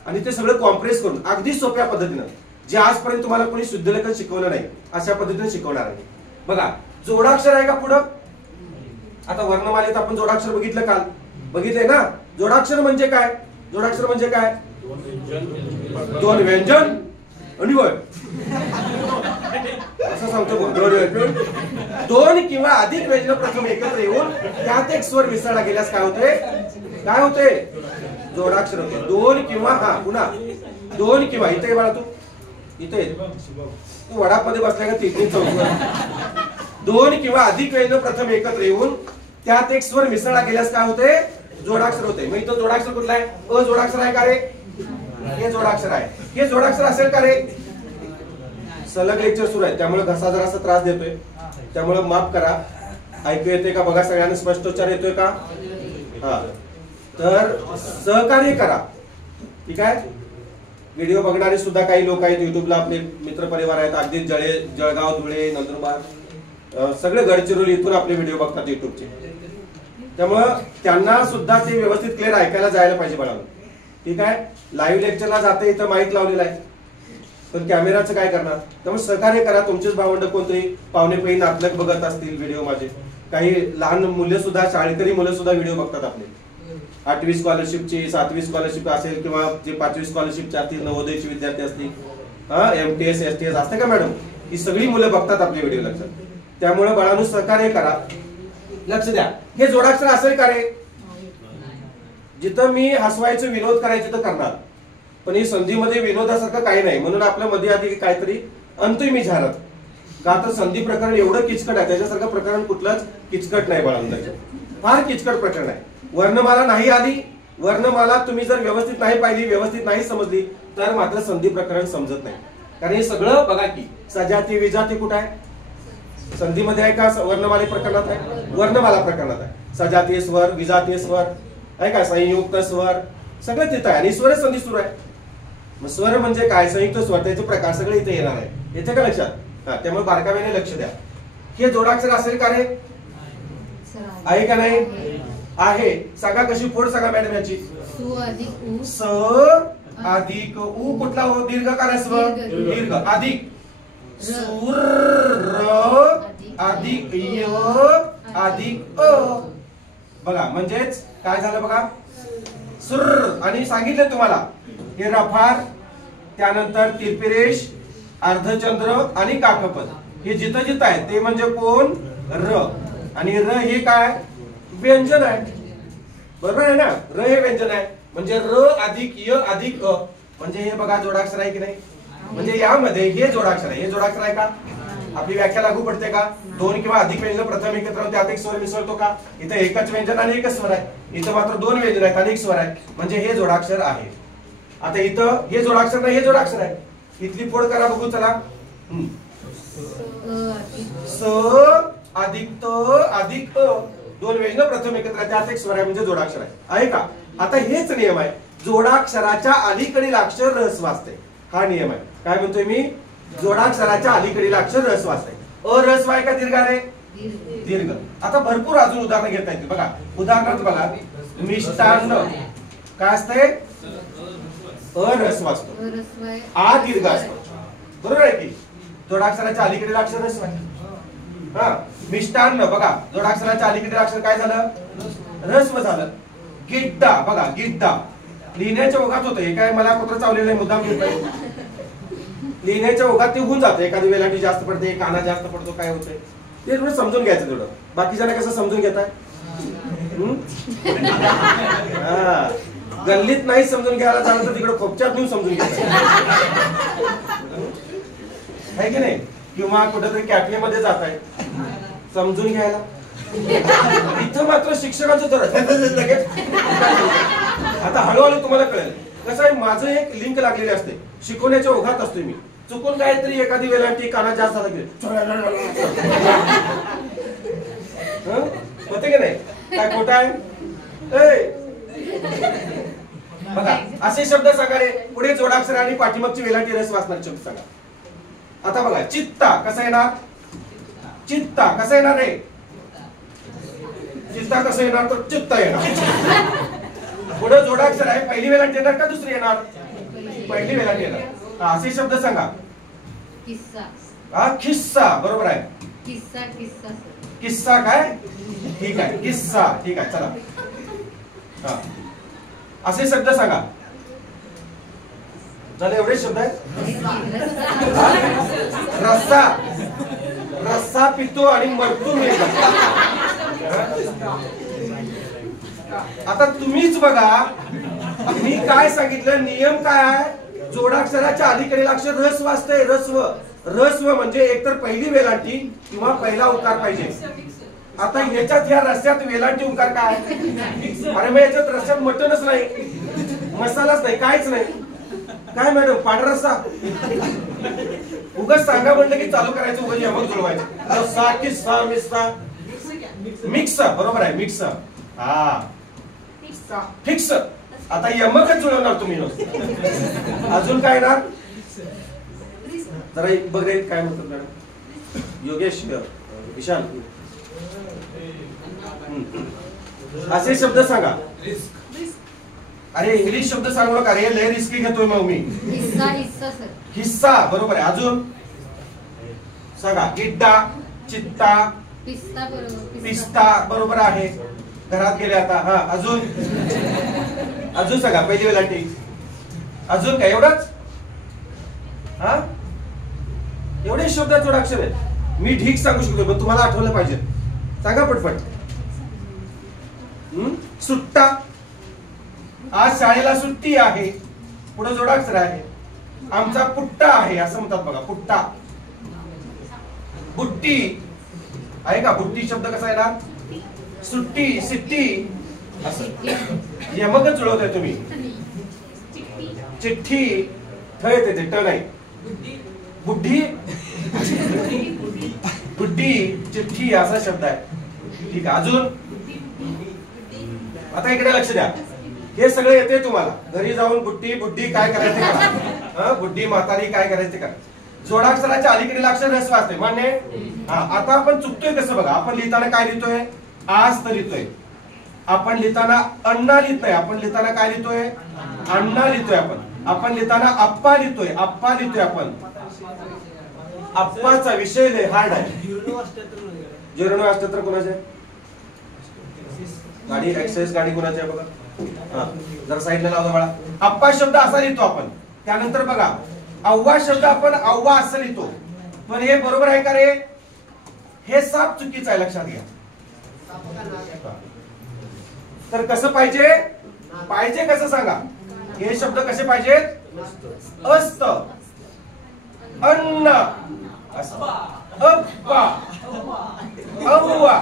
आणि ते सगळं कॉम्प्रेस करून अगदी सोप्या पद्धतीनं, जे आजपर्यंत तुम्हाला कोणी शुद्ध लेखन शिकवलं नाही अशा पद्धतीने शिकवणार आहे. बघा, जोडाक्षर आहे का पुढं? आता वर्णमालेत आपण जोडाक्षर बघितलं काल, बघितलंय ना? जोडाक्षर म्हणजे काय? जोडाक्षर म्हणजे काय? दोन व्यंजन आणि वय, असं सांगतो. दोन किंवा अधिक व्यंजन प्रथम एकत्र येऊन त्यात एक स्वर मिसळला गेल्यास काय होते? काय होते? जोडाक्षर होते. दोन किंवा, हा पुन्हा, दोन किंवा, इथे बाळा तू, इथे तू वडापमध्ये बसलाय का? तीन चौक. दोन किंवा अधिक व्यंजन प्रथम एकत्र येऊन त्यात एक स्वर मिसळला गेल्यास काय होते? जोडाक्षर होते. मग इथं जोडाक्षर कुठला आहे? अ जोडाक्षर आहे का रे? हे जोडाक्षर आहे. हे जोडाक्षर असेल का रे? सलग लेक्चर सुरू आहे त्यामुळे घसा जरासा त्रास देतोय, त्यामुळे माफ करा. ऐकू येते का बघा? सगळ्यांना स्पष्टोच्चार येतोय का? हा, तर सहकार्य करा. ठीक आहे. व्हिडिओ बघणारे सुद्धा काही लोक आहेत युट्यूबला, आपले मित्र परिवार आहेत. अगदी जळगाव, धुळे, नंदुरबार, सगळे गडचिरोली इथून आपले व्हिडिओ बघतात युट्यूबचे. त्यामुळं त्यांना सुद्धा ते व्यवस्थित क्लिअर ऐकायला जायला पाहिजे बाळा. ठीक आहे. लाईव्ह लेक्चरला जाते, इथं माईक लावलेला आहे, पण कॅमेराचं काय करणार? त्यामुळे सहकार्य करा. तुमचेच भावंड कोणतरी पाहुणे पैकी नातलग बघत असतील व्हिडिओ माझे, काही लहान मुलं सुद्धा, शाळकरी मुलं सुद्धा व्हिडिओ बघतात आपले. 8वी स्कॉलरशिपची, 7वी स्कॉलरशिप असेल किंवा जे 5वी स्कॉलरशिपचे असतील, नवोदयचे विद्यार्थी असतील, MTS STS असते का मॅडम, ही सगळी मुलं बघतात आपले व्हिडिओ लेक्चर. त्यामुळे बाळांनो सहकार्य करा, लक्ष द्या. हे जोडाक्षर असेल का रे? जिथं मी हसवायचं विनोद करायचे तर करणार, पण ही संधीमध्ये विनोदासारखं काही नाही. म्हणून आपल्या मध्ये आधी काहीतरी आणतोय मी जाहिरात का, तर संधी प्रकरण एवढं किचकट आहे, त्याच्यासारखं प्रकरण कुठलंच किचकट नाही बाळांनो. फार किचकट प्रकरण आहे. वर्णमाला नाही आली, वर्णमाला तुम्ही जर व्यवस्थित नाही पाहिली, व्यवस्थित नाही समजली, तर मात्र संधी प्रकरण समजत नाही. कारण हे सगळं बघा की सजाती विजाती कुठं आहे? संधीमध्ये आहे का? वर्णमाला प्रकरणात आहे, वर्णमाला प्रकरणात आहे. सजातीय स्वर, विजातीय स्वर आहे का, संयुक्त स्वर सगळं तिथं आहे. आणि स्वर संधी सुरू आहे. मग स्वर म्हणजे काय, संयुक्त स्वर, त्याचे प्रकार सगळे इथे येणार आहे. येते का लक्षात? त्यामुळे बारकाव्याने लक्ष द्या. हे जोडाक्षर असेल का रे? आहे का नाही? आहे. सांगा कशी फोड सांगा मॅडम याची. स अधिक उ कुठला हो? दीर्घकार स्वर, दीर्घ अधिक सूर अधिक य अधिक अ. बघा म्हणजेच काय झालं बघा, सुर. आणि सांगितलं तुम्हाला हे रफार, त्यानंतर तिरपिरेश, अर्धचंद्र आणि काकपद हे जिथं जिथं आहे ते म्हणजे कोण? र. आणि र हे काय? व्यंजन आहे. बरोबर आहे ना? र हे व्यंजन आहे. म्हणजे र अधिक य अधिक अ, म्हणजे हे बघा जोडाक्षर आहे की नाही? म्हणजे यामध्ये हे जोडाक्षर आहे. हे जोडाक्षर आहे का? आपली व्याख्या लागू पडते का? दोन किंवा अधिक व्यंजन प्रथम एकत्र त्यात एक स्वर मिसळतो का? इथं एकच व्यंजन आणि एकच स्वर आहे. इथं मात्र दोन व्यंजन आहेत आणि एक स्वर आहे, म्हणजे हे जोडाक्षर आहे. आता इथं हे जोडाक्षर नाही, हे जोडाक्षर आहे. इथली फोड करा बघू चला. स अधिक त अधिक अ, दोन व्यंजन प्रथम एकत्र त्यात एक स्वर आहे, म्हणजे जोडाक्षर आहे का? आता हेच नियम आहे, जोडाक्षराच्या अलीकडील अक्षर रहस्व असते. हा नियम आहे. काय म्हणतोय मी? जोडाक्षराच्या अलीकडील अक्षर रहस्व असते. अरहस्व आहे का दीर्घ आहे? दीर्घ. आता भरपूर अजून उदाहरण घेता येतील बघा. उदाहरणार्थ बघा, मिष्टान्न काय असते? अरहस्व असतो. आ दीर्घ असतो. बरोबर आहे की? जोडाक्षराच्या अलीकडील अक्षर रहस्व आहे. हा, मिष्टान्न बघा, जोडाक्षराच्या अलीकडील अक्षर काय झालं? रहस्व झालं. गिड्डा बघा, गिड्डा लिहिण्याच्या ओघात होतं. हे काय मला कुत्र चावलेलं आहे मुद्दाम घेत नाही. लिहिण्याच्या ओघात ते होऊन जातं. एखादी वेलांटी जास्त पडते, काना जास्त पडतो, काय होतंय ते थोडं समजून घ्यायचं. थोडं बाकीच्यांना कसं समजून घेताय? गल्लीत नाही समजून घ्यायला झालं तर तिकडे खोपच्यात नेऊन समजून घ्यायचं आहे की नाही? किंवा कुठेतरी कॅफे मध्ये जात आहे समजून घ्यायला. इथं मात्र शिक्षकांचं तर आता हळूहळू तुम्हाला कळेल. कसं आहे, माझं एक लिंक लागलेली असते, शिकवण्याच्या ओघात असतोय मी. चुकून काहीतरी एखादी वेलांटी काना जास्त झाला की होते की नाही? काय खोटं आहे? बघा असे शब्द सांगा रे. पुढे जोडाक्षर आणि पाठीमागची वेलांटी रस वाचणारे शब्द सांगा. आता बघा, चित्ता कसं येणार? चित्ता कसं येणार रे? चित्ता कसं येणार? तर चित्ता येणार. पुढे जोडाक्षर आहे, पहिली वेलांटी येणार का दुसरी येणार? पहिली वेलांटी येणार. असे शब्द सांगा. किस्सा. हा, किस्सा बरोबर आहे. किस्सा किस्सा किस्सा काय? ठीक आहे, किस्सा ठीक आहे. चला हा, असे शब्द सांगा. झाले एवढे शब्द आहेत. रस्सा, रस्सा पितो आणि मरतो मी. आता तुम्हीच बघा, मी काय सांगितलं, नियम काय आहे? जोडाक्षराच्या अलीकडील अक्षर रस्व असते. रस्व, रस्व म्हणजे एकतर पहिली वेलांटी किंवा पहिला उकार पाहिजे. आता ह्याच्यात ह्या रस्त्यात वेलांटी उकार काय? अरे मग याच्यात रस्त्यात मटणच नाही, मसालाच नाही, काहीच नाही. काय मॅडम, पांढरा रस्सा? उगाच सांगा म्हणलं की चालू करायचं, उगाच यमक जुळवायचं. रस्सा, किस्सा, मिस्सा, मिक्स. बरोबर आहे, मिक्स. हा, फिक्स. आता यमकच जुळवणार तुम्ही. अजून काय ना? जरा बघ रे, काय म्हणतात मॅडम? योगेश, विशाल, असे शब्द सांगा. अरे इंग्लिश शब्द सांगू नका रे, लय रिस्की घेतोय मग मी. हिस्सा बरोबर आहे. अजून सांगा. गिड्डा, चित्ता, पिस्ता बरोबर. पिस्ता बरोबर आहे. घरात गेले आता. हा, अजून अजून सांगा पहिली वेलांटी. अजून काय? एवढंच? हा, एवढे शब्द जोडाक्षर आहेत. मी ढीक सांगू शकतो पण तुम्हाला आठवलं पाहिजे. सांगा पटपट. सुट्टा, आज शाळेला सुट्टी आहे, पुढे जोडाक्षर आहे. आमचा पुट्टा आहे असं म्हणतात बघा, पुट्टा. बुट्टी आहे का, बुट्टी शब्द कसा आहे ना, सुट्टी, सिट्टी असं यमकच जुळवताय तुम्ही. चिठ्ठी ठ येते, ते ट नाही. बुड्ढी, बुड्ढी, चिठ्ठी असा शब्द आहे. ठीक आहे, अजून. आता इकडे लक्ष द्या, हे सगळं येते तुम्हाला. घरी जाऊन बुड्ढी बुड्ढी काय करायचे करा, बुड्ढी म्हातारी काय करायचे करा. जोडाक्षराच्या अलीकडील अक्षर ह्रस्व असते मान्य. हा, आता आपण चुकतोय कसं बघा. आपण लिहिताना काय लिहितोय, आज तर लिहितोय. आपण लिहिताना अण्णा लिहित नाही, आपण लिहिताना काय लिहितोय, अण्णा लिहितोय. आपण लिहिताना आप्पा लिहितोय, आप्पा लिहितोय. आपण आप्पाचा विषय लय हार्ड आहे. जीर्ण अष्टत्र कोणाचे, गाडी एक्साइज गाडी कोणाची आहे बघा. हा, जरा साईडला लावतो बाळा. आप्पा शब्द असा लिहितो आपण. त्यानंतर बघा, अव्वा शब्द आपण अव्वा असं लिहितो. पण हे बरोबर आहे का रे, हे साप चुकीचं आहे, लक्षात घ्या. तर कसं पाहिजे, पाहिजे कसं सांगा. हे शब्द कसे पाहिजेत, अस्त, अन्न, अप्पा, अव्वा.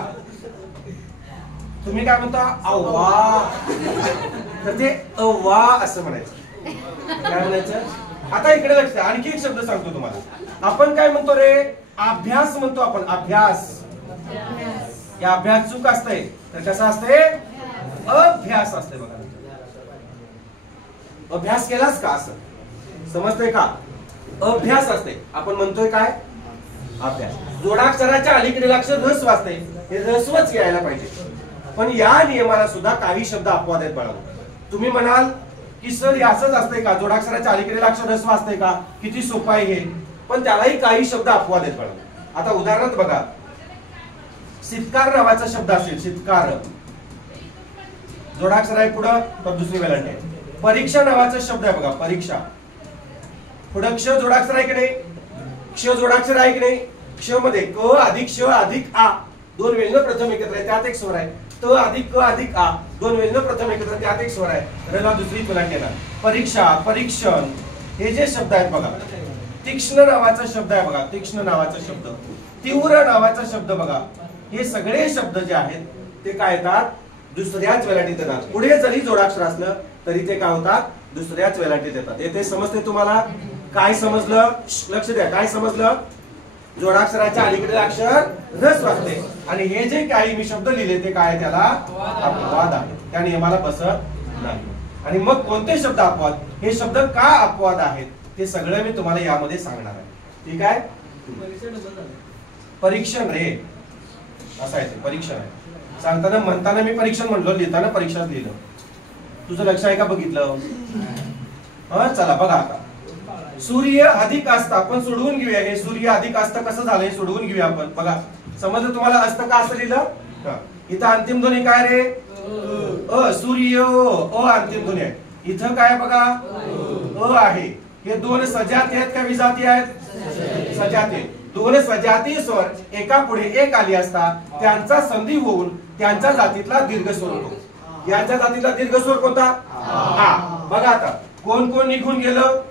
तुम्ही काय म्हणता, अव्वा, तर ते अव्वा असं म्हणायचं. काय म्हणायचं. आता इकडे लक्ष द्या, आणखी एक शब्द सांगतो तुम्हाला. आपण काय म्हणतो रे, अभ्यास म्हणतो आपण, अभ्यास. या अभ्यास चूक असते, तर कसं असते, अभ्यास असते बघा. अभ्यास केलास का असं समजतंय का, अभ्यास असते. आपण म्हणतोय काय, अभ्यास. जोडाक्षराच्या अलीकडील अक्षर ऱ्हस्व असते, हे ऱ्हस्वच यायला पाहिजे. पण या नियमाला सुद्धा काही शब्द अपवाद आहेत बाळा. तुम्ही म्हणाल की सर हे असंच असतंय का, जोडाक्षराच्या अलीकडील अक्षर ऱ्हस्व असते का, किती सोपं आहे हे. पण त्यालाही काही शब्द अपवाद आहेत बाळा. आता उदाहरणार्थ बघा, सितकार नावाचा शब्द असेल, सितकार, जोडाक्षर आहे पुढं, तर दुसरी वेलांटी आहे. परीक्षा नावाचा शब्द आहे बघा, परीक्षा. पुढं क्ष जोडाक्षर आहे की नाही, क्ष जोडाक्षर आहे की नाही. क्ष मध्ये क अधिक श अधिक आ, दोन व्यंजन प्रथम एकत्र आहे, त्यात एक स्वर आहे. त अधिक क अधिक आ, दोन व्यंजन प्रथम एकत्र, त्यात एक स्वर आहे. रला दुसरी वेलांटी येणार. परीक्षा, परीक्षण, हे जे शब्द आहेत बघा. तीक्ष्ण नावाचा शब्द आहे बघा, तीक्ष्ण नावाचा शब्द. तीव्र नावाचा शब्द बघा. हे सगळे शब्द जे आहेत ते काय येतात, दुसऱ्याच वेलांटीत येतात. पुढे जरी जोडाक्षर असलं तरी ते काय होतात, दुसऱ्याच वेलांटीत येतात. येथे समजते तुम्हाला, काय समजलं, लक्ष द्या. काय समजलं, जोडाक्षराच्या अलीकडील अक्षर ऱ्हस्व असते. आणि हे जे काही मी शब्द लिहिले ते काय, त्याला अपवाद आहे, त्या नियमाला बसत नाही. आणि मग कोणते शब्द अपवाद, हे शब्द का अपवाद आहेत, ते सगळं मी तुम्हाला यामध्ये सांगणार आहे. ठीक आहे. परीक्षण रे असं आहे, ते परीक्षण आहे. सांगताना म्हणताना मी परीक्षण म्हणलो, लिहिताना परीक्षाच लिहिलं. तुझं लक्ष आहे का बघितलं. चला बघा. आता सूर्य अधिक असतं, आपण सोडवून घेऊया. हे सूर्य अधिक असतं कसं झालं, हे सोडवून घेऊया आपण. बघा समजलं तुम्हाला, असतं का असं लिहिलं. इथं अंतिम ध्वनी काय रे, अ. सूर्य, अ अंतिम ध्वनी आहे. इथं काय बघा, अ आहे. हे दोन सजाती आहेत का विजाती आहेत, सजाती. दोन सजाती स्वर एका पुढे एक आली असता त्यांचा संधी होऊन त्यांच्या जातीतला दीर्घ स्वर होतो. यांच्या जातीतला दीर्घ स्वर कोणता, आ. बघा आता कोण कोण निघून गेलं,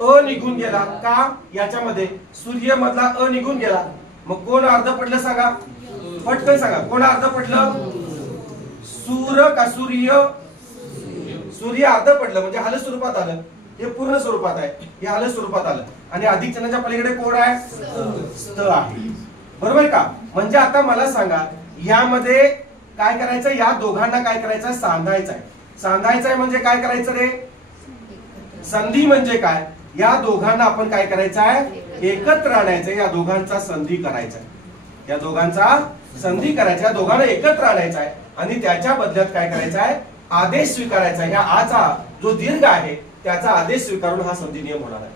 अ निघून गेला का, याच्यामध्ये सूर्य मधला अ निघून गेला. मग कोण अर्ध पडलं सांगा, पटकन सांगा, कोण अर्ध पडलं, सूर का सूर्य, सूर्य अर्ध पडलं म्हणजे हल स्वरूपात आलं. हे पूर्ण स्वरूपात आहे, हे हल स्वरूपात आलं. आणि अधिक चिन्हाच्या पलीकडे कोण आहे, स्त आहे. बरोबर का. म्हणजे आता मला सांगा, यामध्ये काय करायचं, या दोघांना काय करायचं, सांधायचं आहे. सांधायचं आहे म्हणजे काय करायचं रे, संधी म्हणजे काय, या दोघांना आपण काय करायचं आहे, एकत्र आणायचं. या दोघांचा संधी करायचा, या दोघांचा संधी करायचा, या दोघांना एकत्र आणायचा आहे. आणि त्याच्या बदल्यात काय करायचं आहे, आदेश स्वीकारायचा. ह्या आचा जो दीर्घ आहे त्याचा आदेश स्वीकारून हा संधी नियम होणार आहे.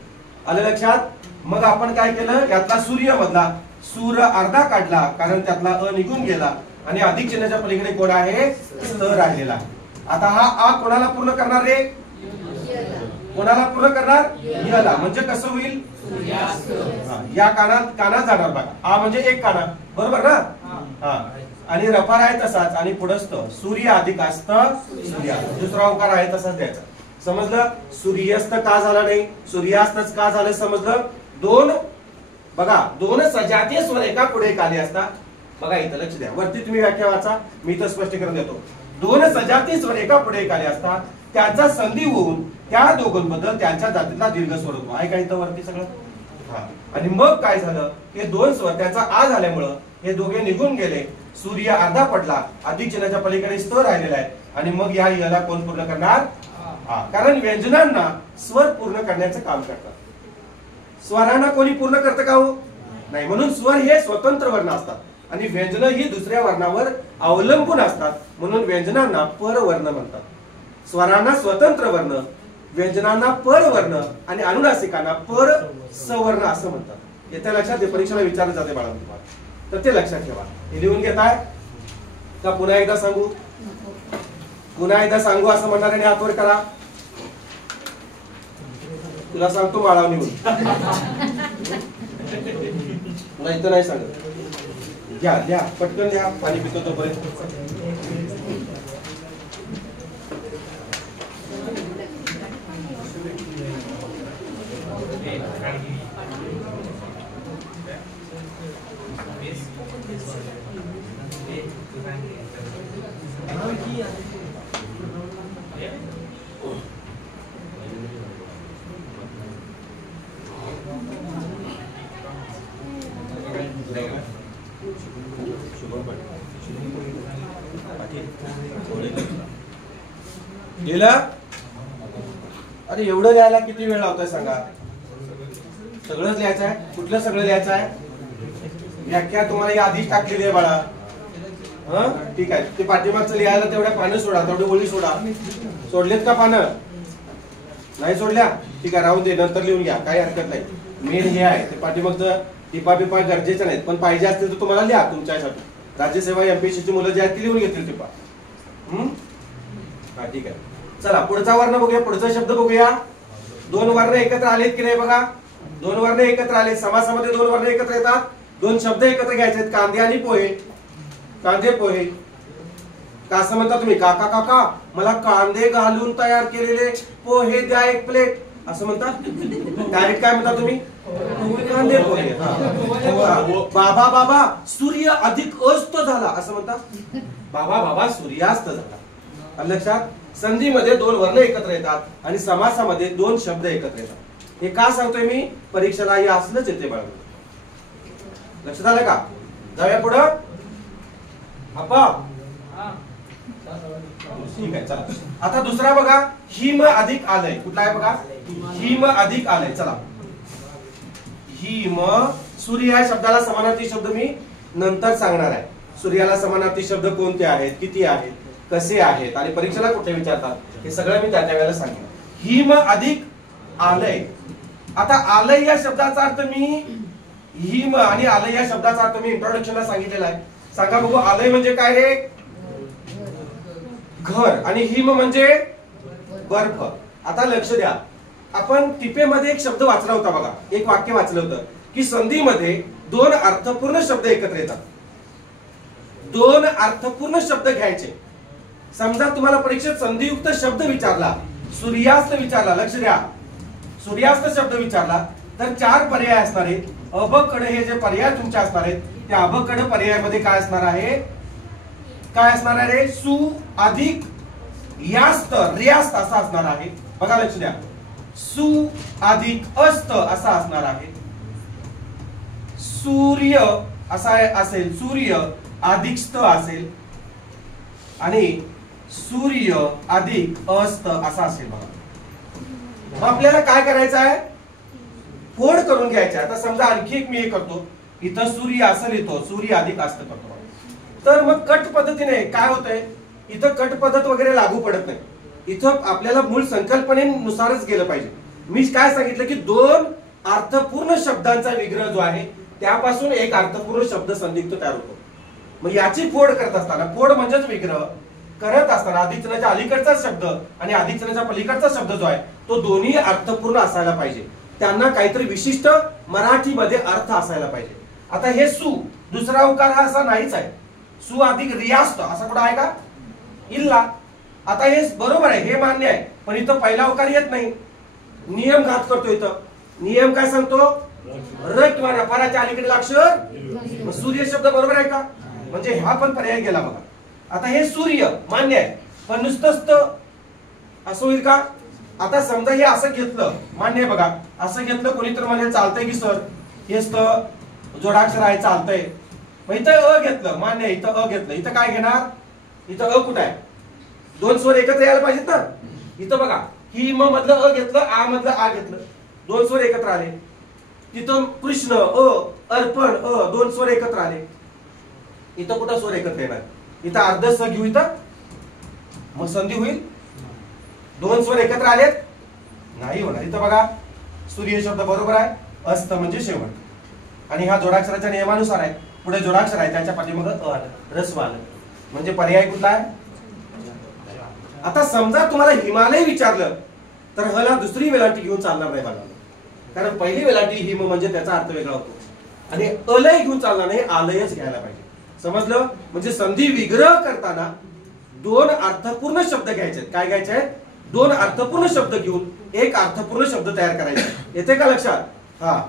आलं लक्षात. मग आपण काय केलं, यातला सूर्य मधला सूर अर्धा काढला कारण त्यातला अ निघून गेला. आणि अधिक चिन्हाच्या पलीकडे कोण आहे, स्त राहिलेला आहे. आता हा आ कोणाला पूर्ण करणार रे, कोणाला पूर्ण करणार, यला. म्हणजे कसं होईल, या कानात जाणार बघा. आ म्हणजे एक काना, बरोबर ना. हा, आणि रफार आहे तसाच आणि पुढस्त सूर्य अधिक अस्त सूर्य. दुसरा ओंकार आहे तसाच द्यायचा. समजलं. सूर्यास्त का झाला नाही, सूर्यास्तच का झालं समजलं. दोन बघा, दोन सजातीय स्वर एका पुढे एक आले असता. बघा इथं लक्ष द्या, वरती तुम्ही व्याख्या वाचा, मी इथं स्पष्टीकरण देतो. दोन सजातीय स्वर एका पुढे एक आले असता, त्यांचा संधी होऊन त्या दोघांबद्दल त्यांच्या जातीतला दीर्घ स्वर होतो. आहे का इथं वरती सगळं. हा, आणि मग काय झालं, हे दोन स्वर त्याचा आ झाल्यामुळं हे दोघे निघून गेले. सूर्य अर्धा पडला, अधिक चिन्हाच्या पलीकडे स्तर राहिलेला आहे. आणि मग या याला कोण पूर्ण करणार. कारण व्यंजनांना स्वर पूर्ण करण्याचं काम करतात. स्वरांना कोणी पूर्ण करतं का हो, नाही. म्हणून स्वर हे स्वतंत्र वर्ण असतात आणि व्यंजन ही दुसऱ्या वर्णावर अवलंबून असतात. म्हणून व्यंजनांना परवर्ण म्हणतात. स्वरांना स्वतंत्र वर्ण, व्यंजनांना परवर्ण आणि अनुनासिकांना पर सवर्ण असं म्हणतात. येत्या लक्षात दे, परीक्षेला विचारलं जाते बाळा तुम्हाला, तर ते लक्षात ठेवा. हे लिहून घेताय का पुन्हा एकदा सांगू. पुन्हा एकदा सांगू असं म्हणणाऱ्याने हात वर करा. तुला सांगतो माळाव निघून, नाही तर नाही सांगत. घ्या घ्या पटकन घ्या, पाणी पितो तोपर्यंत. गेला. अरे एवढं लिहायला किती वेळ लावतोय सांगा. सगळंच लिहायचं आहे. कुठलं सगळं लिहायचं आहे. व्याख्या तुम्हाला या आधीच टाकलेली आहे बाळा. हा ठीक आहे. ते पाठीमागचं लिहायला तेवढ्या पानं सोडा, तेवढे ओळी सोडा. सोडलेत का पानं, नाही सोडल्या, ठीक आहे राहू दे, नंतर लिहून घ्या, काही हरकत नाही. मेन हे आहे ते पाठीमागचं टिपा पिपा गरजेचं नाहीत, पण पाहिजे असतील तर तुम्हाला लिहा तुमच्यासाठी. राज्यसेवा एमपीएससी ची मुलं जे आहेत ती लिहून घेतील टिपा. हा ठीक आहे. चला पुढचा वर्ण बघूया, पुढचा शब्द बघूया. दोन वर्ण एकत्र आलेत की नाही बघा. दोन वर्ण एकत्र आले. समासामध्ये दोन वर्ण एकत्र येतात. दोन शब्द एकत्र घ्यायचे आहेत, कांदे आणि पोहे. कांदे पोहे का असं म्हणता तुम्ही. काका काका मला कांदे घालून तयार केलेले पोहे द्या एक प्लेट असं म्हणतात. डायरेक्ट काय म्हणता तुम्ही, कांदे पोहे. बाबा बाबा सूर्य अधिक अस्त झाला असं म्हणतात. बाबा बाबा सूर्यास्त झाला. लक्षात. संधीमध्ये दोन वर्ण एकत्र येतात आणि समासामध्ये दोन शब्द एकत्र येतात. हे का सांगतोय मी, परीक्षेला हे असलंच येते बाळा. लक्षात आलं का. जाऊया पुढं. अप्पा ठीक आहे चला. आता दुसरा बघा, हिम अधिक आलय. कुठला आहे बघा, हिम अधिक आलय. चला हिम. सूर्य या शब्दाला समानार्थी शब्द मी नंतर सांगणार आहे. सूर्याला समानार्थी शब्द कोणते आहेत, किती आहेत, कसे आहेत आणि परीक्षेला कुठे विचारतात हे सगळं मी त्या वेळेला सांगेन. हिम अधिक आलय. आता आलय या शब्दाचा अर्थ मी, हिम आणि आलय या शब्दाचा अर्थ मी इंट्रोडक्शनला सांगितलेला आहे. सांगा बघू, आलय म्हणजे काय हे, घर, आणि हिम म्हणजे बर्फ. आता लक्ष द्या, आपण टिपेमध्ये एक शब्द वाचला होता बघा, एक वाक्य वाचलं होतं की संधीमध्ये दोन अर्थपूर्ण शब्द एकत्र येतात. दोन अर्थपूर्ण शब्द घ्यायचे. समजा तुम्हाला परीक्षेत संधियुक्त शब्द विचारला, सूर्यास्त विचारला, लक्ष द्या, सूर्यास्त शब्द विचारला तर चार पर्याय असणार आहेत. अ ब कडे हे जे पर्याय तुमचे असणार आहेत त्या अ ब कडे पर्यायामध्ये काय असणार आहे, काय असणार आहे, सु अधिक यास्त रियास्त असा असणार आहे. बघा लक्ष द्या, सु अधिक अस्त असा असणार आहे. सूर्य असा असेल, सूर्य अधिक स्त असेल आणि सूर्य अधिक अस्त असा असेल. बघा आपल्याला काय करायचं आहे, फोड करून घ्यायचं आहे. आता समजा आणखी एक मी हे करतो, इथं सूर्य असं लिहितो, सूर्य अधिक अस्त करतो. तर मग कट पद्धतीने काय होतंय, इथं कट पद्धत वगैरे लागू पडत नाही. इथं आपल्याला मूळ संकल्पनेनुसारच गेलं पाहिजे. मी काय सांगितलं की दोन अर्थपूर्ण शब्दांचा विग्रह जो आहे त्यापासून एक अर्थपूर्ण शब्द संधियुक्त तयार होतो. मग याची फोड करत असताना, फोड म्हणजेच विग्रह करत असताना अधिकचनाच्या अलीकडचा शब्द आणि अधिकचनाच्या पलीकडचा शब्द जो आहे तो दोन्ही अर्थपूर्ण असायला पाहिजे. त्यांना काहीतरी विशिष्ट मराठीमध्ये अर्थ असायला पाहिजे. आता हे सु दुसरा उकार हा असा नाहीच आहे. सु अधिक रियास्त असा कुठं आहे का? इल्ला. आता हे बरोबर आहे, हे मान्य आहे, पण इथं पहिला उकार येत नाही. नियम घात करतो इथं. नियम काय सांगतो? र किंवा रफाराच्या अलीकडील अक्षर. सूर्य शब्द बरोबर आहे का? म्हणजे हा पण पर्याय गेला बघा. आता हे सूर्य मान्य आहे, पण नुसतंच असं होईल का? आता समजा हे असं घेतलं, मान्य आहे बघा, असं घेतलं कोणी तर म्हणजे चालतंय की सर हेच तर जोडाक्षर आहे, चालतंय. मग इथं अ घेतलं, मान्य आहे, इथं अ घेतलं, इथं काय घेणार? इथं अ कुठं आहे? दोन स्वर एकत्र यायला पाहिजेत ना. इथं बघा, ही म मधलं अ घेतलं, आ मधलं आ घेतलं, दोन स्वर एकत्र आले. तिथं कृष्ण अ, अर्पण अ, दोन स्वर एकत्र आले. इथं कुठं स्वर एकत्र येणार? इथं अर्ध स घेऊ, इथं मग संधी होईल. दोन स्वर एकत्र आलेत, नाही होणार. इथं बघा, सूर्य शब्द बरोबर आहे, अस्त म्हणजे शेवट, आणि हा जोडाक्षराच्या नियमानुसार आहे. पुढे जोडाक्षर आहे, त्याच्या पाठीमागे अ आलं, ह्रस्व आलं, म्हणजे पर्याय कुठला आहे? आता समजा तुम्हाला हिमालय विचारलं तर हला दुसरी वेलांटी घेऊन चालणार नाही मला, कारण पहिली वेलांटी हिम म्हणजे त्याचा अर्थ वेगळा होतो, आणि अलय घेऊन चालणार नाही, आलयच घ्यायला पाहिजे. समजलं? म्हणजे संधी विग्रह करताना दोन अर्थपूर्ण शब्द घ्यायचे. काय घ्यायचे? दोन अर्थपूर्ण शब्द घेऊन एक अर्थपूर्ण शब्द तयार करायचा. येते का लक्षात? हा,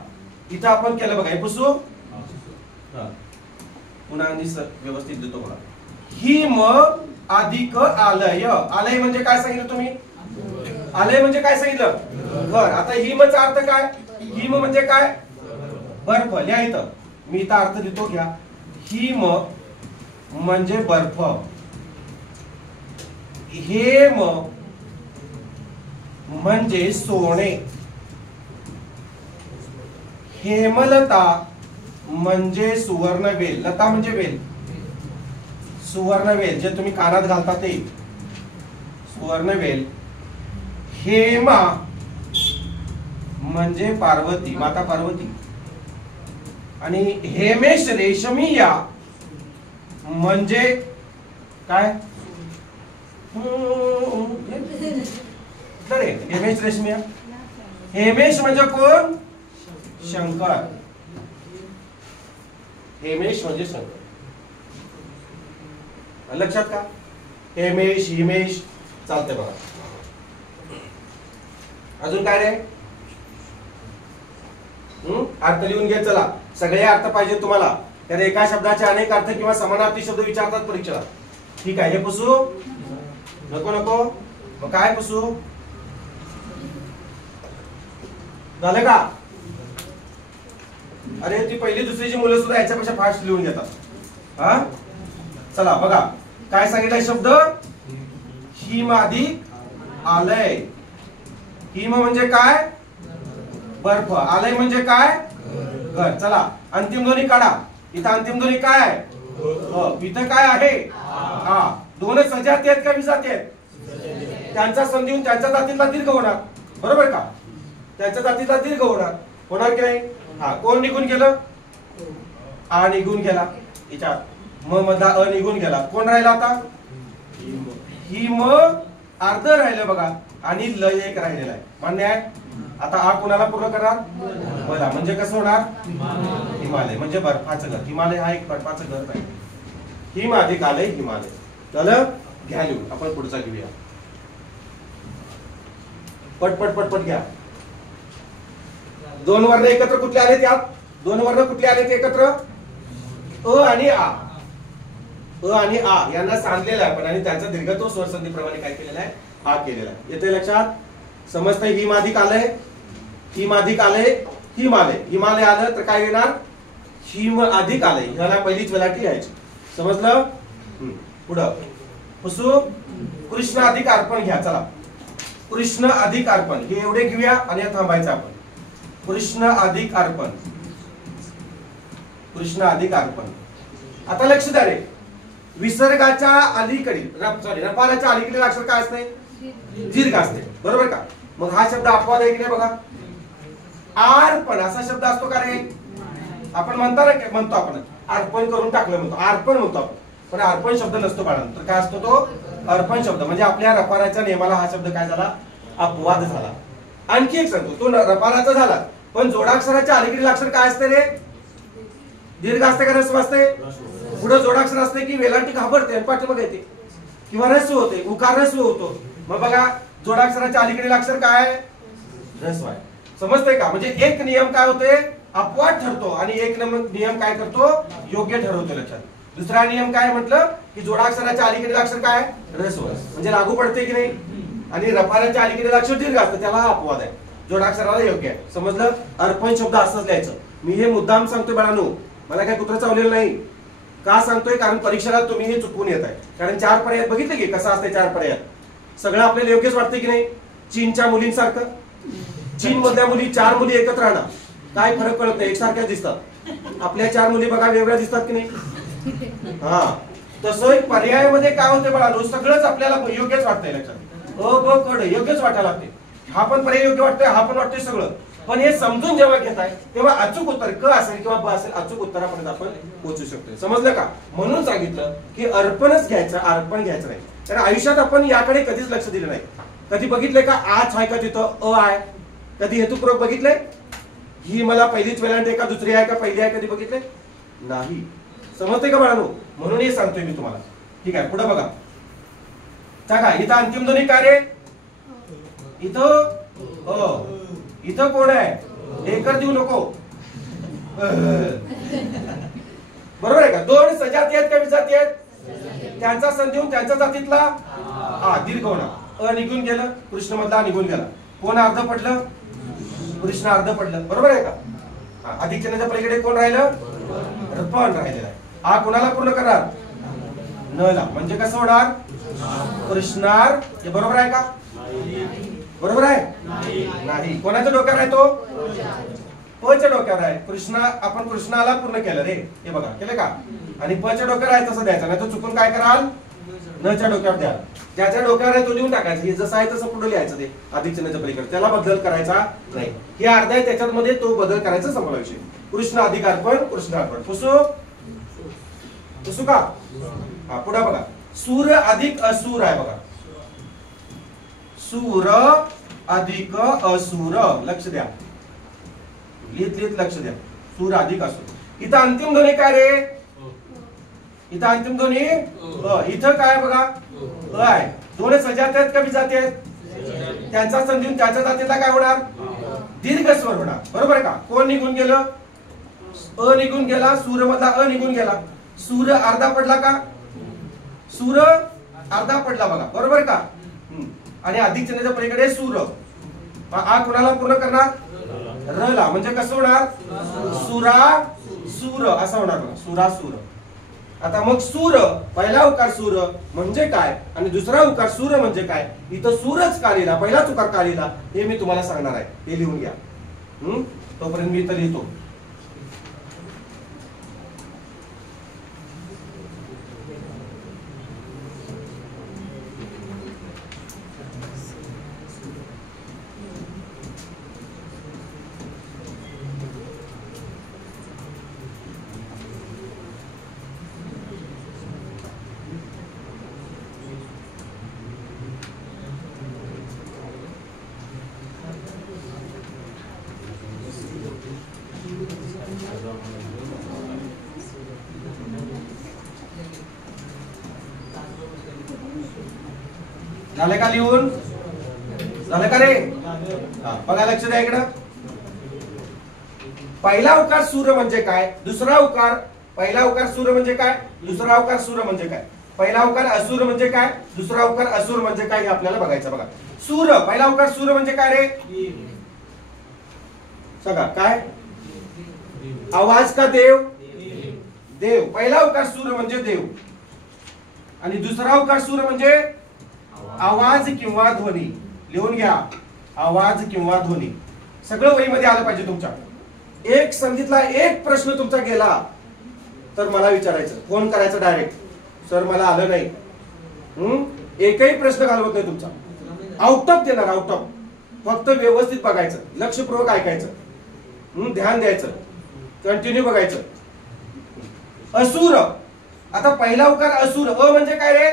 इथं आपण केलं बघा. हे पुसू, पुन्हा व्यवस्थित देतो बघा. हिम अधिक आलय. आलय म्हणजे काय सांगितलं तुम्ही? आलय म्हणजे काय सांगितलं? घर. आता हिमचा अर्थ काय? हिम म्हणजे काय? बर्फ. लिहा इथं, मी इथं अर्थ देतो, घ्या. हिम म्हणजे बर्फ. हेम म्हणजे सोने. हेमलता म्हणजे सुवर्णवेल. लता म्हणजे वेल, सुवर्णवेल जे तुम्ही कानात घालता ते सुवर्णवेल. हेमा म्हणजे पार्वती, माता पार्वती. आणि हेमेश रेशमिया म्हणजे काय? हेमेश रेशमिया. हेमेश म्हणजे कोण? शंकर. हेमेश म्हणजे शंकर. लक्षात का? हेमेश, हिमेश चालते बघा. अजून काय रे? अर्थ लिहून घे. चला, सगळे अर्थ पाहिजे तुम्हाला, तर एका शब्दाचे अनेक अर्थ किंवा समानार्थी शब्द विचारतात परीक्षेला. ठीक आहे, हे पुसू नको नको. मग काय पुसू? झालं का? अरे ती पहिली दुसरीची मुलं सुद्धा याच्यापेक्षा फास्ट लिहून घेतात. हा, चला बघा काय सांगितलंय शब्द? हिम अधिक आलय. हिम म्हणजे काय? बर्फ. आलय म्हणजे काय? घर. चला, अंतिम ध्वनी काढा. इथं अंतिम ध्वनी काय आहे? इथं काय आहे? हा. दोनच सजाती आहेत का विजाती आहेत? त्यांचा संधी होऊन त्यांच्या जातीला दीर्घ होणार, बरोबर का? त्यांच्या जातीला दीर्घ होणार, होणार की नाही? हा. कोण निघून गेलं? आ निघून गेला. याच्यात म मधला अ निघून गेला. कोण राहिला आता? हिम अर्ध राहिलं बघा, आणि ल एक राहिलेला आहे. मान्य आहे? आता आ कुणाला पूर्ण करणार? मला. म्हणजे कसं होणार? हिमालय म्हणजे बर्फाचं घर. हिमालय हा एक बर्फाचं घर आहे. हिम अधिक आलय, हिमालय. झालं? घ्या लिहून. आपण पुढचा घेऊया. पटपट पटपट घ्या. दोन वर्ण एकत्र कुठले आले त्यात? दोन वर्ण कुठले आले ते एकत्र? अ आणि आ. अ आणि आ यांना सांधलेला आहे आपण, आणि त्याचा दीर्घत्व स्वरसंधी प्रमाणे काय केलेला आहे? हा केलेला आहे. येते लक्षात? समजतंय? हिम अधिक आलय, हिम अधिक आलय, हिमालय. हिमालय आलं तर काय येणार? हिम अधिक आलय. ह्याला पहिलीच वेलांटी यायची. समजलं? पुढं पुसू. कृष्ण अधिक अर्पण घ्या. चला, कृष्ण अधिक अर्पण हे एवढे घेऊया आणि थांबायचं आपण. कृष्ण अधिक अर्पण, कृष्ण अधिक अर्पण. आता लक्ष द्या रे, विसर्गाच्या अलीकडील सॉरी रफाराच्या अलीकडील अक्षर काय असते? दीर्घ असते, बरोबर का? मग हा शब्द अपवाद आहे की नाही बघा. अर्पण असा शब्द असतो का रे? आपण म्हणतो ना, म्हणतो आपण अर्पण करून टाकलं म्हणतो, अर्पण म्हणतो आपण, पण अर्पण शब्द नसतो बाळा. तर काय असतो तो? अर्पण शब्द. म्हणजे आपल्या रफाराच्या नियमाला हा शब्द काय झाला? अपवाद झाला. आणखी एक सांगतो, तो रपाराचा झाला, पण जोडाक्षराच्या अलीकडील अक्षर काय असते रे? दीर्घ असते का ऱ्हस्व असते? पुढे जोडाक्षर असते की वेलांटी घाबरते आणि पाठीमागे येते, किंवा ऱ्हस्व होते, उकार ऱ्हस्व होतो. मग बघा जोडाक्षराच्या अलीकडील अक्षर काय? ऱ्हस्व आहे. समजतंय का? म्हणजे एक नियम काय होते? अपवाद ठरतो, आणि एक नियम काय करतो? योग्य ठरवतो. लक्षात. दुसरा नियम काय म्हटलं की जोडाक्षराच्या अलीकडील अक्षर काय? ऱ्हस्व, म्हणजे लागू पडते की नाही. आणि रपाराच्या अलीकडील अक्षर दीर्घ असतं, त्याला अपवाद आहे, जोडाक्षराला योग्य आहे. समजलं? अर्पण शब्द असंच लिहायचं. मी हे मुद्दाम सांगतोय बाळांनो, मला काय कुत्र चावलेलं नाही. का सांगतोय? कारण परीक्षेला तुम्ही हे चुकवून येत आहे. कारण 4 पर्याय बघितले की कसं असते 4 पर्याय, सगळं आपल्याला योग्यच वाटते की नाही. चीनच्या मुलींसारखं, चीन मधल्या मुली 4 मुली एकत्र राहणार, काय फरक पडत नाही, एकसारख्याच दिसतात. आपल्या 4 मुली बघा वेगळ्या दिसतात की नाही. हा, तसं पर्यायामध्ये काय होते बाळांनो, सगळंच आपल्याला योग्यच वाटतंय. लक्षात. अ ब क ड योग्यच वाटायला लागते. हा पण पर्याय योग्य वाटतोय, हा पण वाटतोय सगळं. पण हे समजून जेव्हा घेताय तेव्हा अचूक उत्तर क असेल किंवा ब असेल, अचूक उत्तरापर्यंत आपण पोहोचू शकतो. समजलं का? म्हणून सांगितलं की अर्पणच घ्यायचं, अर्पण घ्यायचं नाही. कारण आयुष्यात आपण याकडे कधीच लक्ष दिलं नाही. कधी बघितलंय का आज आहे का तिथं अ आहे? कधी हेतुपूर्वक बघितलंय? ही मला पहिलीच वेलांटी आहे का दुसरी आहे का पहिली आहे? कधी बघितलंय नाही. समजते का बाळांनो? म्हणून हे सांगतोय मी तुम्हाला. ठीक आहे, पुढे बघा. का इथं अंतिम ध्वनी काय रे? इथं इथं कोण आहे? एकर देऊ नको. बरोबर आहे का? 2 सजाती आहेत का विजाती आहेत? त्यांचा सण देऊन त्यांच्या जातीतला दीर्घ होणार. अ निघून गेलं, कृष्ण मधला निघून गेला. कोण अर्ध पडलं? कृष्ण अर्ध पडलं. बरोबर आहे का? अधिक चिन्हाच्या पलीकडे कोण राहिलं? पण राहिलेला आहे. आ कोणाला पूर्ण करणार? न ला. म्हणजे कसं होणार? कृष्णार. हे बरोबर आहे का? बरोबर आहे नाही. कोणाच्या डोक्यावर आहे तो? पच्या डोक्यावर आहे. कृष्णा, आपण कृष्णाला पूर्ण केलं रे. हे बघा केलं का? आणि पच्या डोक्यावर आहे तसं द्यायचं, नाही तर चुकून काय कराल? नच्या डोक्यावर द्या. ज्याच्या डोक्यावर आहे तो देऊन टाकायचं. हे जसं आहे तसं पुढे लिहायचं ते अधिक चिन्हाच्या पलीकडे, त्याला बदल करायचा नाही. हे अर्ध आहे त्याच्यामध्ये तो बदल करायचा संपला विषय. कृष्ण अधिक अर्पण, कृष्ण अर्पण. पुसू पुसू का? हा, पुढे बघा. सूर अधिक असूर आहे बघा. सूर अधिक असुर. लक्ष द्या, लिहित लक्ष द्या. सूर अधिक असुर. इथं अंतिम ध्वनी काय रे? इथं अंतिम ध्वनी इथं काय बघा? अ आहे. 2 सजाती आहेत का विजाती आहेत? त्यांचा सण देऊन त्याच्या जातीला काय होणार? दीर्घ स्वर होणार. बरोबर आहे का? कोण निघून गेलं? अ निघून गेला. सूर मधला अ निघून गेला. सूर अर्धा पडला का? सूर अर्धा पडला बघा. बरोबर का? आणि अधिक चिन्हाच्या पलीकडे सूर. आ कोणाला पूर्ण करणार? र ला. म्हणजे कसं होणार? सुरा सूर असं होणार बघा. सुरा सूर. आता मग सूर, पहिला उकार सूर म्हणजे काय आणि दुसरा उकार सूर म्हणजे काय? इथं सूरच का लिहिला, पहिलाच उकार का लिहिला हे मी तुम्हाला सांगणार आहे. हे लिहून घ्या. तोपर्यंत मी इथं लिहितो. झालं का लिहून? झालं का रे? बघा लक्ष द्या इकडं. पहिला उकार सूर म्हणजे काय? दुसरा उकार, पहिला उकार सूर म्हणजे काय? दुसरा उकार सूर म्हणजे काय? पहिला उकार असुर म्हणजे काय? दुसरा उकार असुर म्हणजे काय? हे आपल्याला बघायचं. बघा सूर, पहिला उकार सूर म्हणजे काय रे? सगळा काय? आवाज का देव? देव. पहिला उकार सूर म्हणजे देव आणि दुसरा उकार सूर म्हणजे आवाज किंवा ध्वनी. लिहून घ्या. आवाज किंवा ध्वनी. सगळं वहीमध्ये आलं पाहिजे तुमच्या. एक संधीतला एक प्रश्न तुमचा गेला तर मला विचारायचं, फोन करायचं डायरेक्ट, सर मला आलं नाही. एकही प्रश्न घालवत नाही तुमचा. आउट ऑफ देणार, आउट ऑफ. फक्त व्यवस्थित बघायचं, लक्षपूर्वक ऐकायचं, ध्यान द्यायचं, कंटिन्यू बघायचं. असुर. आता पहिला उकार असुर. अ म्हणजे काय रे?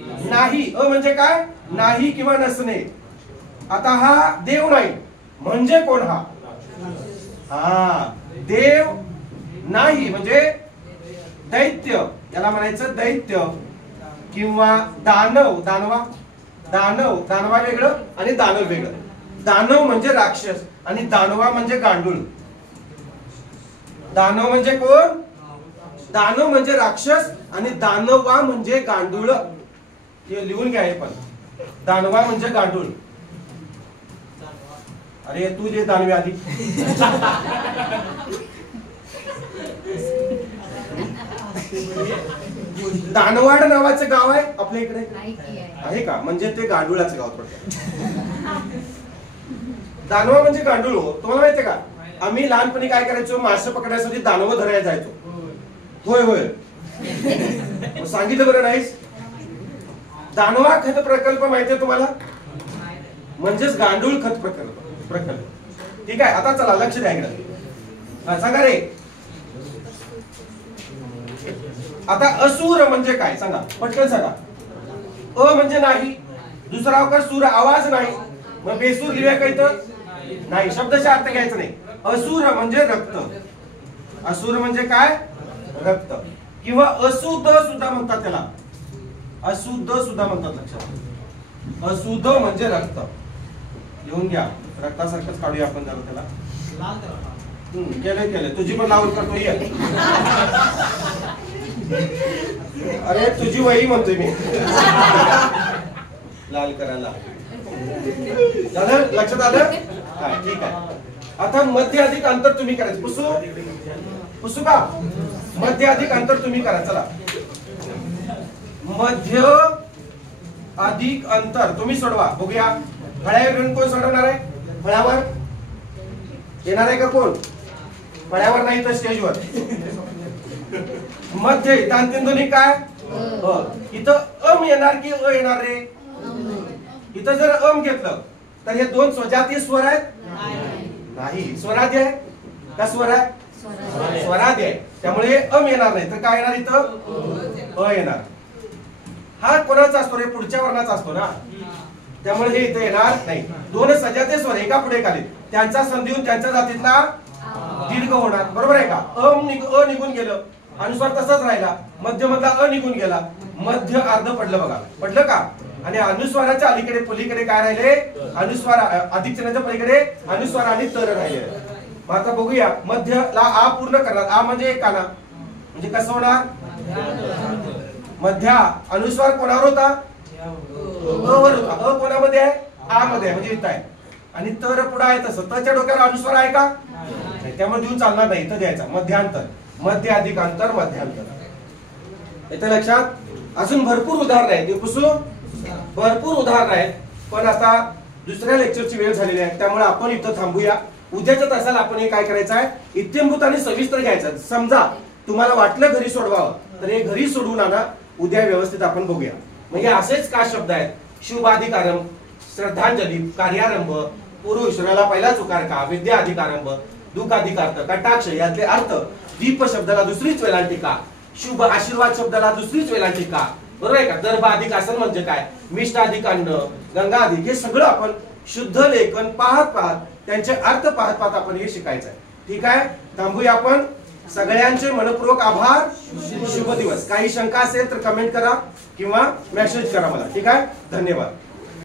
नाही. अ म्हणजे काय? नाही किंवा नसणे. आता हा देव नाही म्हणजे कोण हा? हा देव नाही म्हणजे दैत्य, याला म्हणायचं दैत्य किंवा दानव. दानवा वेगळं आणि दानव वेगळं. दानव म्हणजे राक्षस आणि दानवा म्हणजे गांडूळ. दानव म्हणजे कोण? दानव म्हणजे राक्षस आणि दानवा म्हणजे गांडूळ. हे लिहून घ्या. हे पण दानवा म्हणजे गांडूळ. अरे तू जे दानवे आधी दानवाड नावाचं गाव आहे आपल्या इकडे, आहे का? म्हणजे ते गांडुळाचं गाव पडतं. दानवा म्हणजे गांडूळ. हो, तुम्हाला माहितीये का? आम्ही लहानपणी काय करायचो? मासे पकडण्यासाठी दानव धरायला जायचो. होय होय सांगितलं बरं नाहीस? दानवा खत प्रकल्प माहितीये तुम्हाला? म्हणजेच गांडूळ खत प्रकल्प. ठीक आहे, आता चला लक्ष द्या इकडे. सांगा रे, आता असुर म्हणजे काय सांगा, पटकन सांगा. अ म्हणजे नाही, दुसरा अवकार सूर आवाज नाही, मग बेसूर लिहूया का इथं? नाही, शब्दशः अर्थ घ्यायचा नाही. असुर म्हणजे रक्त. असुर म्हणजे काय? रक्त. किंवा अशुद्ध सुद्धा म्हणतात त्याला. अशुद्ध सुद्धा म्हणतात. लक्षात, अशुद्ध म्हणजे रक्त. लिहून घ्या. रक्तासारखंच काढूया आपण जरा त्याला. केलं तुझी पण लावून करतो. अरे तुझी वही म्हणतोय मी. लाल करायला झालं? लक्षात आलं? ठीक आहे. आता मध्य अधिक अंतर तुम्ही करायचं. पुसू का? मध्य अधिक अंतर तुम्ही करा. चला, मध्य अधिक अंतर तुम्ही सोडवा. बघूया फळ्यावर कोण सोडवणार आहे? फळ्यावर येणार आहे का कोण? फळ्यावर नाही तर स्टेजवर. मध्य तांतीन दोन्ही काय? इथं अम येणार की अ येणार रे? इथं जर अम घेतलं तर हे दोन स्वजातीय स्वर आहेत? नाही, स्वराद्य आहे का? स्वर आहे, स्वराद्य आहे. त्यामुळे अम येणार नाही. तर काय येणार इथं? अ येणार. हा कोणाचा असतो रे? पुढच्या वर्णाचा असतो ना, त्यामुळे हे इथे येणार नाही. दोन सजातीय स्वर एका पुढे खाली, त्यांचा संधी होऊन त्यांच्या जातीतला दीर्घ होणार. बरोबर आहे का? अ निघून गेलं, अनुस्वार तसाच राहिला. मध्य मधला अ निघून गेला, मध्य अर्ध पडलं. बघा, पडलं का? आणि अनुस्वाराच्या अलीकडे पलीकडे काय राहिले? अनुस्वार. अधिक चिन्हाच्या पलीकडे अनुस्वार आणि तर राहिले. मग आता बघूया. मध्यला आ पूर्ण करणार. आ म्हणजे एक काना, म्हणजे कसं होणार? मध्या अनुस्वार कोणावर होता? अ वर होता. अ कोणामध्ये आहे? आ मध्ये, म्हणजे इथं आहे. आणि तर पुढे आहे तसं. तच्या डोक्यावर अनुस्वार आहे का? त्यामुळे देऊन चालणार नाही. इथं द्यायचा मध्यांतर. मध्य अधिक अंतर, मध्यांतर. इथं लक्षात. अजून भरपूर उदाहरण आहेत. भरपूर उदाहरण आहेत, पण आता दुसऱ्या लेक्चरची वेळ झालेली आहे, त्यामुळे आपण इथं थांबूया. उद्याच्या तासाला आपण हे काय करायचं आहे? इत्यंभूत आणि सविस्तर घ्यायचं. समजा तुम्हाला वाटलं घरी सोडवावं तर हे घरी सोडवून आणा. उद्या व्यवस्थित आपण बघूया. म्हणजे असेच का शब्द आहेत? शुभाधिकारम, श्रद्धांजली, कार्यारंभ, पूर्व ईश्वराला पहिला चुकार का, विद्या अधिकारंभ, दुःख अधिकारत, कटाक्ष यातले अर्थ. दीप शब्दाला दुसरीच वेलांटी का, शुभ आशीर्वाद शब्दाला दुसरीच वेलांटी का, बरोबर आहे का? दर्भ अधिक आसन म्हणजे काय, मिष्ट अधिक अन्न, गंगा अधिक, हे सगळं आपण शुद्ध लेखन पाहत त्यांचे अर्थ पाहत आपण हे शिकायचं आहे. ठीक आहे, थांबूया आपण. सगळ्यांचे मनपूर्वक आभार. शुभ दिवस. काही शंका असेल तर कमेंट करा किंवा मेसेज करा मला. ठीक आहे, धन्यवाद.